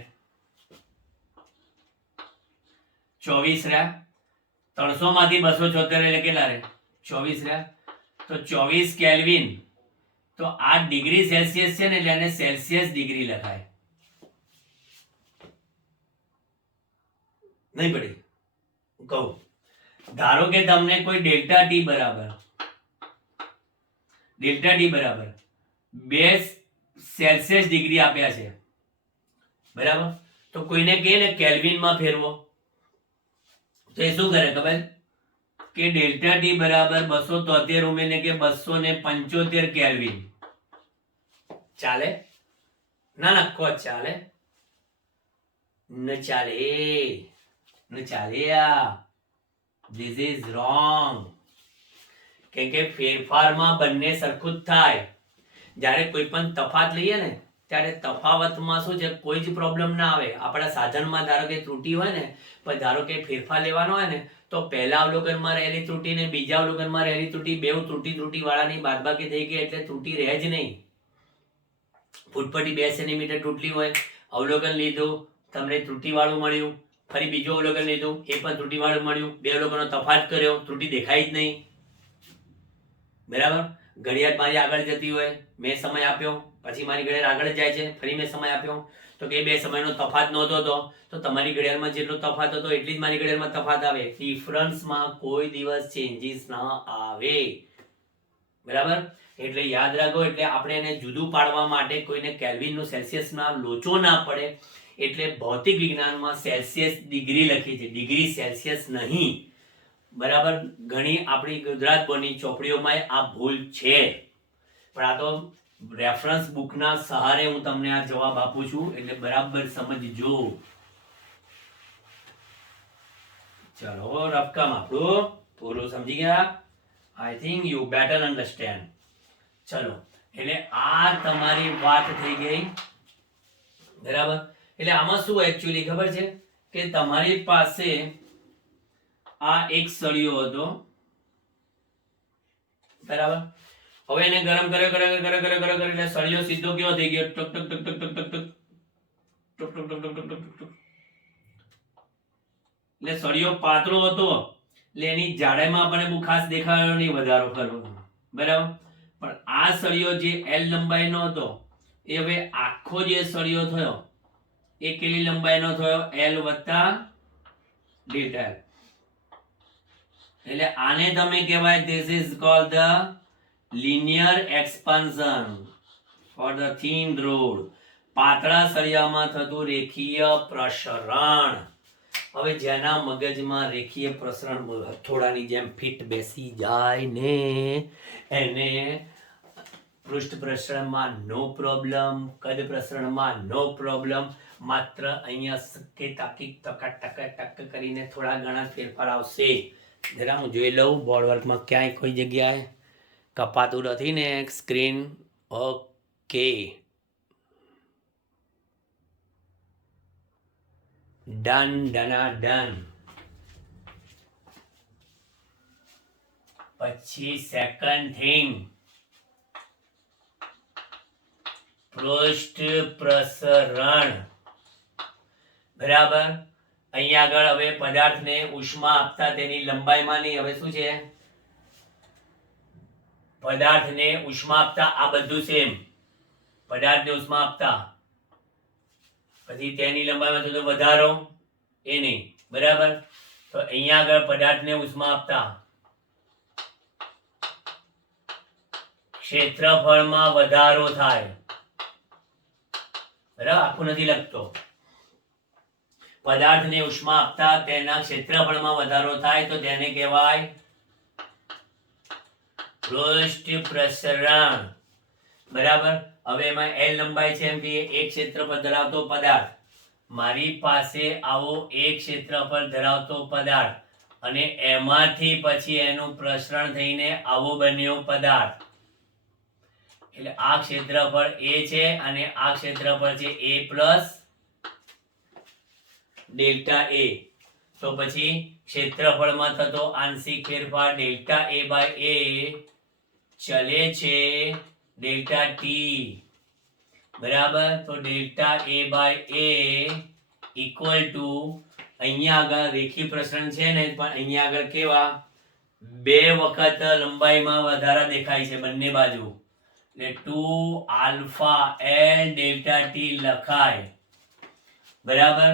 24 રહ્યા. 300 માંથી 276 એટલે કેટલા રહે? 24 રહ્યા. તો 24 કેલ્વિન. તો આ ડિગ્રી સેલ્સિયસ છે ને એટલે એને સેલ્સિયસ ડિગ્રી લખાય. નહીં પડી કહું. ધારો કે તમને કોઈ ડેલ્ટા ટી બરાબર 2 સેલ્સિયસ ડિગ્રી આપ્યા છે, બરાબર? તો કોઈને કહે ને કેલ્વિનમાં ફેરવો, તો એ શું કરે ખબર? કે ડેલ્ટા ટી બરાબર 273 ઉમેરીને કે 275 કેલ્વિન. ચાલે? ના કો ચાલે? ન ચાલે. This is wrong. કેમ કે ફેરફારમાં બંને સરખું જ થાય. જ્યારે કોઈ પણ તફાત લઈએ ને ત્યારે તફાવતમાં શું છે, કોઈ જ પ્રોબ્લેમ ના આવે. આપણા સાધનમાં ધારો કે ત્રુટી હોય ને, પણ ધારો કે ફેરફાર લેવાનો હોય ને, તો પહેલા અવલોકનમાં રહેલી ત્રુટી ને બીજા અવલોકનમાં રહેલી ત્રુટી, બેઉ ત્રુટી વાળાની બાદબાકી થઈ ગઈ એટલે ત્રુટી રહે જ નહીં. ફૂટપટ્ટી 2 સેન્ટીમીટર તૂટલી હોય, અવલોકન લીધું, તમને ત્રુટી વાળું મળ્યું. ફરી બીજું અવલોકન લીધું, એ પણ ત્રુટી વાળું મળ્યું. 2 અવલોકનનો તફાત કર્યો, ત્રુટી દેખાય જ નહીં, બરાબર? ઘડિયાળ મારી આગળ જતી હોય, મેં સમય આપ્યો, પછી મારી ઘડિયાળ આગળ જાય છે, ફરી મેં સમય આપ્યો, તો કે 2 સમયનો તફાત નહોતો તો તમારી ઘડિયાળમાં જેટલો તફાત હતો એટલી જ મારી ઘડિયાળમાં તફાત આવે. ડિફરન્સમાં કોઈ દિવસ ચેન્જીસ ના આવે, બરાબર? એટલે યાદ રાખો. એટલે આપણે એને જુદું પાડવા માટે કોઈને કેલ્વિનનું સેલ્સિયસના લોચો ના પડે એટલે ભૌતિક વિજ્ઞાનમાં સેલ્સિયસ ડિગ્રી લખી છે, ડિગ્રી સેલ્સિયસ નહીં, બરાબર? ઘણી આપણી ગુજરાત બોર્ડની ચોપડીઓમાં આ ભૂલ છે, પણ આ તો રેફરન્સ બુકના સહારે હું તમને આ જવાબ આપું છું, એટલે બરાબર સમજજો. ચલો, રફકામ આપણું પૂરું સમજી ગયા? I think you better understand. ચલો, એટલે આ તમારી વાત થઈ ગઈ, બરાબર? એટલે આમાં શું એકચ્યુઅલી ખબર છે કે તમારી પાસે આ એક સળિયો હતો, બરાબર? હવે એને ગરમ કર્યો એટલે સળિયો સીધો કેવો થઈ ગયો? ટક ટક ટક ટક ટક ટક ટક ટક ટક ટક ટક. એટલે સળિયો પાતળો હતો એટલે એની જાડાઈમાં આપણને બહુ ખાસ દેખાયો નહીં, વધારો કરવો, બરાબર? પણ આ સળિયો જે L લંબાઈનો હતો એ હવે આખો જે સળિયો થયો એ કેટલી લંબાઈનો થયો? L વત્તા ડેલ્ટા L. એટલે આને તમે કહેવાય, this is called the linear expansion for the thin rod. પાતળા સળિયામાં થતું રેખીય પ્રસરણ. હવે જેના મગજમાં રેખીય પ્રસરણ હથોડાની જેમ ફિટ બેસી જાય ને એને પૃષ્ઠ પ્રસરણમાં નો પ્રોબ્લેમ, કદ પ્રસરણમાં નો પ્રોબ્લેમ. માત્ર અહીંયા કે તાકી ટક કરીને થોડા ઘણા ફેરફાર આવશે. જરા હું જોઈ લઉં બોર્ડ વર્કમાં ક્યાંય કોઈ જગ્યાએ કપાતું નથી ને સ્ક્રીન? Okay, done. પછી સેકન્ડ થિંગ, પૃષ્ઠ પ્રસરણ, બરાબર? અહીંયા આગળ હવે પદાર્થને ઉષ્મા આપતા તેની લંબાઈમાં નહીં, હવે શું છે? પદાર્થને ઉષ્મા આપતા આ બધું સેમ, પદાર્થને ઉષ્મા આપતા, પછી તેની લંબાઈમાં થતો વધારો એ નહીં, બરાબર? તો અહીંયા આગળ પદાર્થને ઉષ્મા આપતા ક્ષેત્રફળમાં વધારો થાય, બરાબર? આખું નથી લખતો. પદાર્થને ઉષ્મા આપતા તેના ક્ષેત્રફળમાં વધારો થાય તો તેને કહેવાય પૃષ્ઠ પ્રસરણ, બરાબર? હવે એમાં L લંબાઈ છે એમ કે એક ક્ષેત્રફળ ધરાવતો પદાર્થ, મારી પાસે આવો એક ક્ષેત્રફળ ધરાવતો પદાર્થ અને એમાંથી પછી એનું પ્રસરણ થઈને આવો બન્યો પદાર્થ. એટલે આ ક્ષેત્રફળ A છે અને આ ક્ષેત્રફળ છે A પ્લસ ડેલ્ટા A. તો પછી ક્ષેત્રફળમાં થતો આંશિક ફેરફાર ડેલ્ટા A બાય A ચલે છે ડેલ્ટા T, બરાબર. તો delta a by a equal to, અહીંયા આગળ રેખીય પ્રસરણ છે ને, પણ અહીંયા આગળ કેવા 2 વખત લંબાઈમાં વધારા દેખાય છે બંને બાજુ, એટલે 2 આલ્ફા એલ ડેલ્ટા ટી લખાય. બરાબર.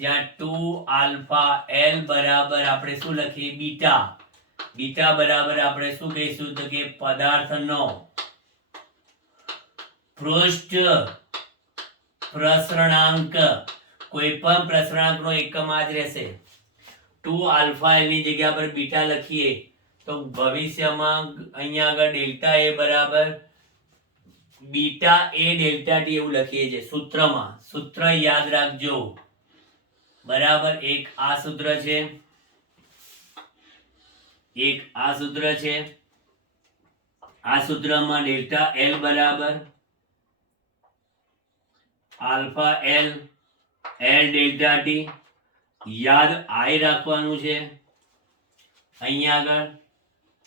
જ્યાં 2 આલ્ફા એલ બરાબર આપણે શું લખીએ? બીટા. બીટા બરાબર આપણે શું કહીશું? તો કે પદાર્થનો પૃષ્ઠ પ્રસરણાંક. કોઈ પણ પ્રસરણાંકનો એકમ આ જ રહેશે. 2 આલ્ફા એલ ની જગ્યા પર બીટા લખીએ તો ભવિષ્યમાં અહીંયા આગળ ડેલ્ટા એ બરાબર બીટા એ ડેલ્ટા ટી એવું લખીએ છીએ સૂત્રમાં. સૂત્ર યાદ રાખજો. બરાબર. એક આ સૂત્ર છે, એક આ સૂત્ર છે. આ સૂત્રમાં ડેલ્ટા એલ બરાબર alpha L L delta T. યાદ આઈ રાખવાનું છે. અહીંયા આગળ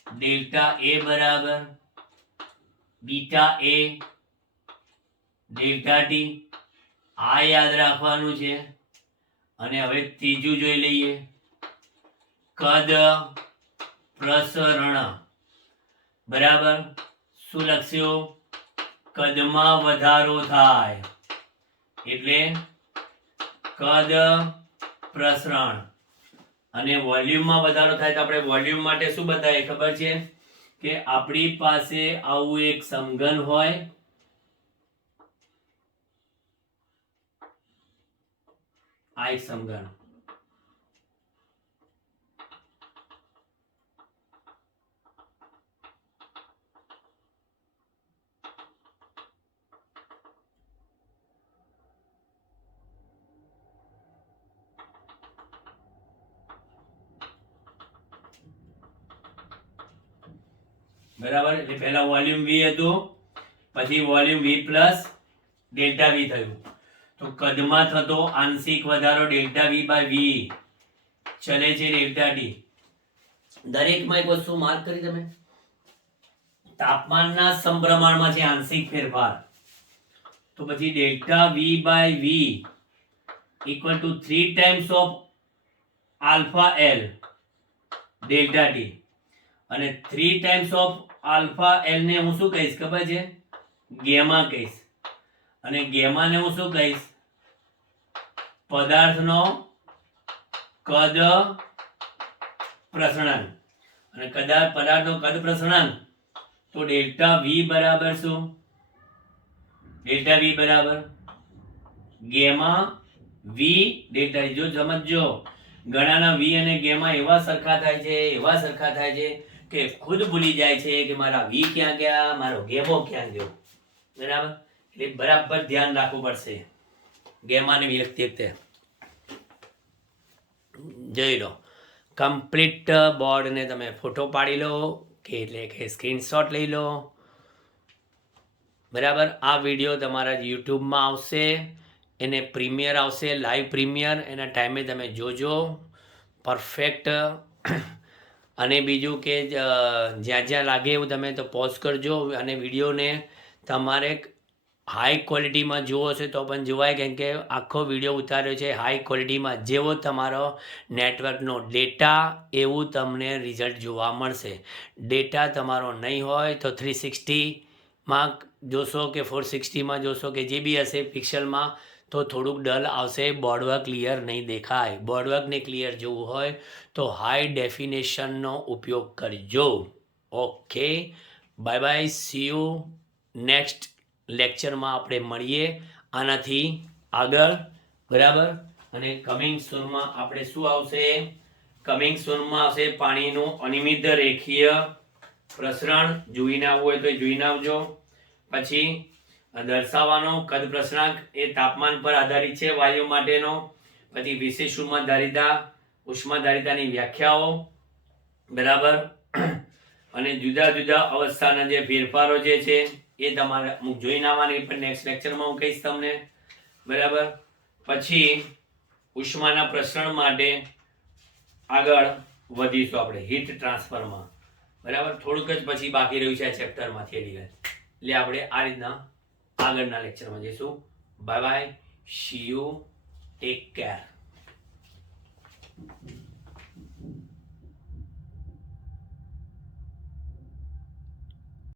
ડેલ્ટા એ બરાબર બીટા એ ડેલ્ટા ટી, આ યાદ રાખવાનું છે. અને હવે ત્રીજું જોઈ લઈએ, કદ પ્રસરણ. બરાબર. શું લખ્યું? કદમાં વધારો થાય એટલે કદ પ્રસરણ. અને વોલ્યુમમાં વધારો થાય તો આપણે વોલ્યુમ માટે શું બતાવીએ ખબર છે? કે આપણી પાસે આવું એક સમઘન હોય, આ એક સમઘન, બરાબર. એટલે પહેલા વોલ્યુમ v હતું, પછી volume v plus delta v થયું. તો કદમાં થતો આંશિક વધારો ડેલ્ટા v બાય v ચલે છે ડેલ્ટા ટી. દરેકમાં એક વસ્તુ માર્ક કરી તમે, તાપમાનના સમપ્રમાણમાં છે આંશિક ફેરફાર. તો પછી delta v by v equal to 3 times of alpha L delta T. અને 3 ટાઈમ્સ ઓફ આલ્ફા એલ ને હું શું કહીશ ખબર છે? ગેમા કહીશ. અને ગેમા ને હું શું કહીશ? પદાર્થનો કદ પ્રસરણાંક. અને પદાર્થનો કદ પ્રસરણાંક તો ડેલ્ટા વી બરાબર શું? ડેલ્ટા વી બરાબર ગેમા વી ડેલ્ટા. જો સમજો, ઘણાના વી અને ગેમા એવા સરખા થાય છે, એવા સરખા થાય છે કે ખુદ ભૂલી જાય છે કે મારા વી ક્યાં ગયા, મારો ગેમો ક્યાં ગયો. બરાબર. એટલે બરાબર ધ્યાન રાખવું પડશે ગેમાની વ્યક્તિ વખતે. જોઈ લો, કમ્પ્લીટ બોર્ડને તમે ફોટો પાડી લો કે એટલે કે સ્ક્રીનશોટ લઈ લો. બરાબર. આ વિડીયો તમારા યુટ્યુબમાં આવશે, એને પ્રીમિયર આવશે, લાઈવ પ્રીમિયર. એના ટાઈમે તમે જોજો પરફેક્ટ. અને બીજું કે જ્યાં જ્યાં લાગે એવું તમે તો પોઝ કરજો. અને વિડીયોને તમારે હાઈ ક્વોલિટીમાં જુઓ છે તો પણ જોવાય, કેમ કે આખો વિડીયો ઉતાર્યો છે હાઈ ક્વોલિટીમાં. જેવો તમારો નેટવર્કનો ડેટા એવું તમને રિઝલ્ટ જોવા મળશે. ડેટા તમારો નહીં હોય તો 360માં જોશો કે 460માં જોશો કે જે બી હશે પિક્સલમાં તો થોડુંક ડલ આવશે, બોર્ડવર્ક ક્લિયર નહીં દેખાય. બોર્ડવર્કને ક્લિયર જોવું હોય તો હાઈ ડેફિનેશનનો ઉપયોગ કરજો. Okay, bye bye, C you next લેક્ચરમાં આપણે મળીએ આનાથી આગળ. બરાબર. અને કમિંગ સૂનમાં આપણે શું આવશે? કમિંગ સૂનમાં આવશે પાણીનું અનિયમિત રેખીય પ્રસરણ. જોઈને આવવું હોય તો જોઈને આવજો. પછી દર્શાવવાનો કદ પ્રસરણાંક એ તાપમાન પર આધારિત છે વાયુ માટેનો. પછી વિશેષ ઉષ્માધારિતાની વ્યાખ્યાઓ. બરાબર. અને જુદા જુદા અવસ્થાના જે ફેરફારો જે છે એ તમારે અમુક જોઈને આવવાની, પણ નેક્સ્ટ લેક્ચરમાં હું કહીશ તમને. બરાબર. પછી ઉષ્માના પ્રસરણ માટે આગળ વધીશું આપણે હીટ ટ્રાન્સફરમાં. બરાબર. થોડુંક જ પછી બાકી રહ્યું છે આ ચેપ્ટરમાં થિયરી. એટલે આપણે આ રીતના આગળના લેક્ચરમાં જઈશું. Bye bye, C you, take care.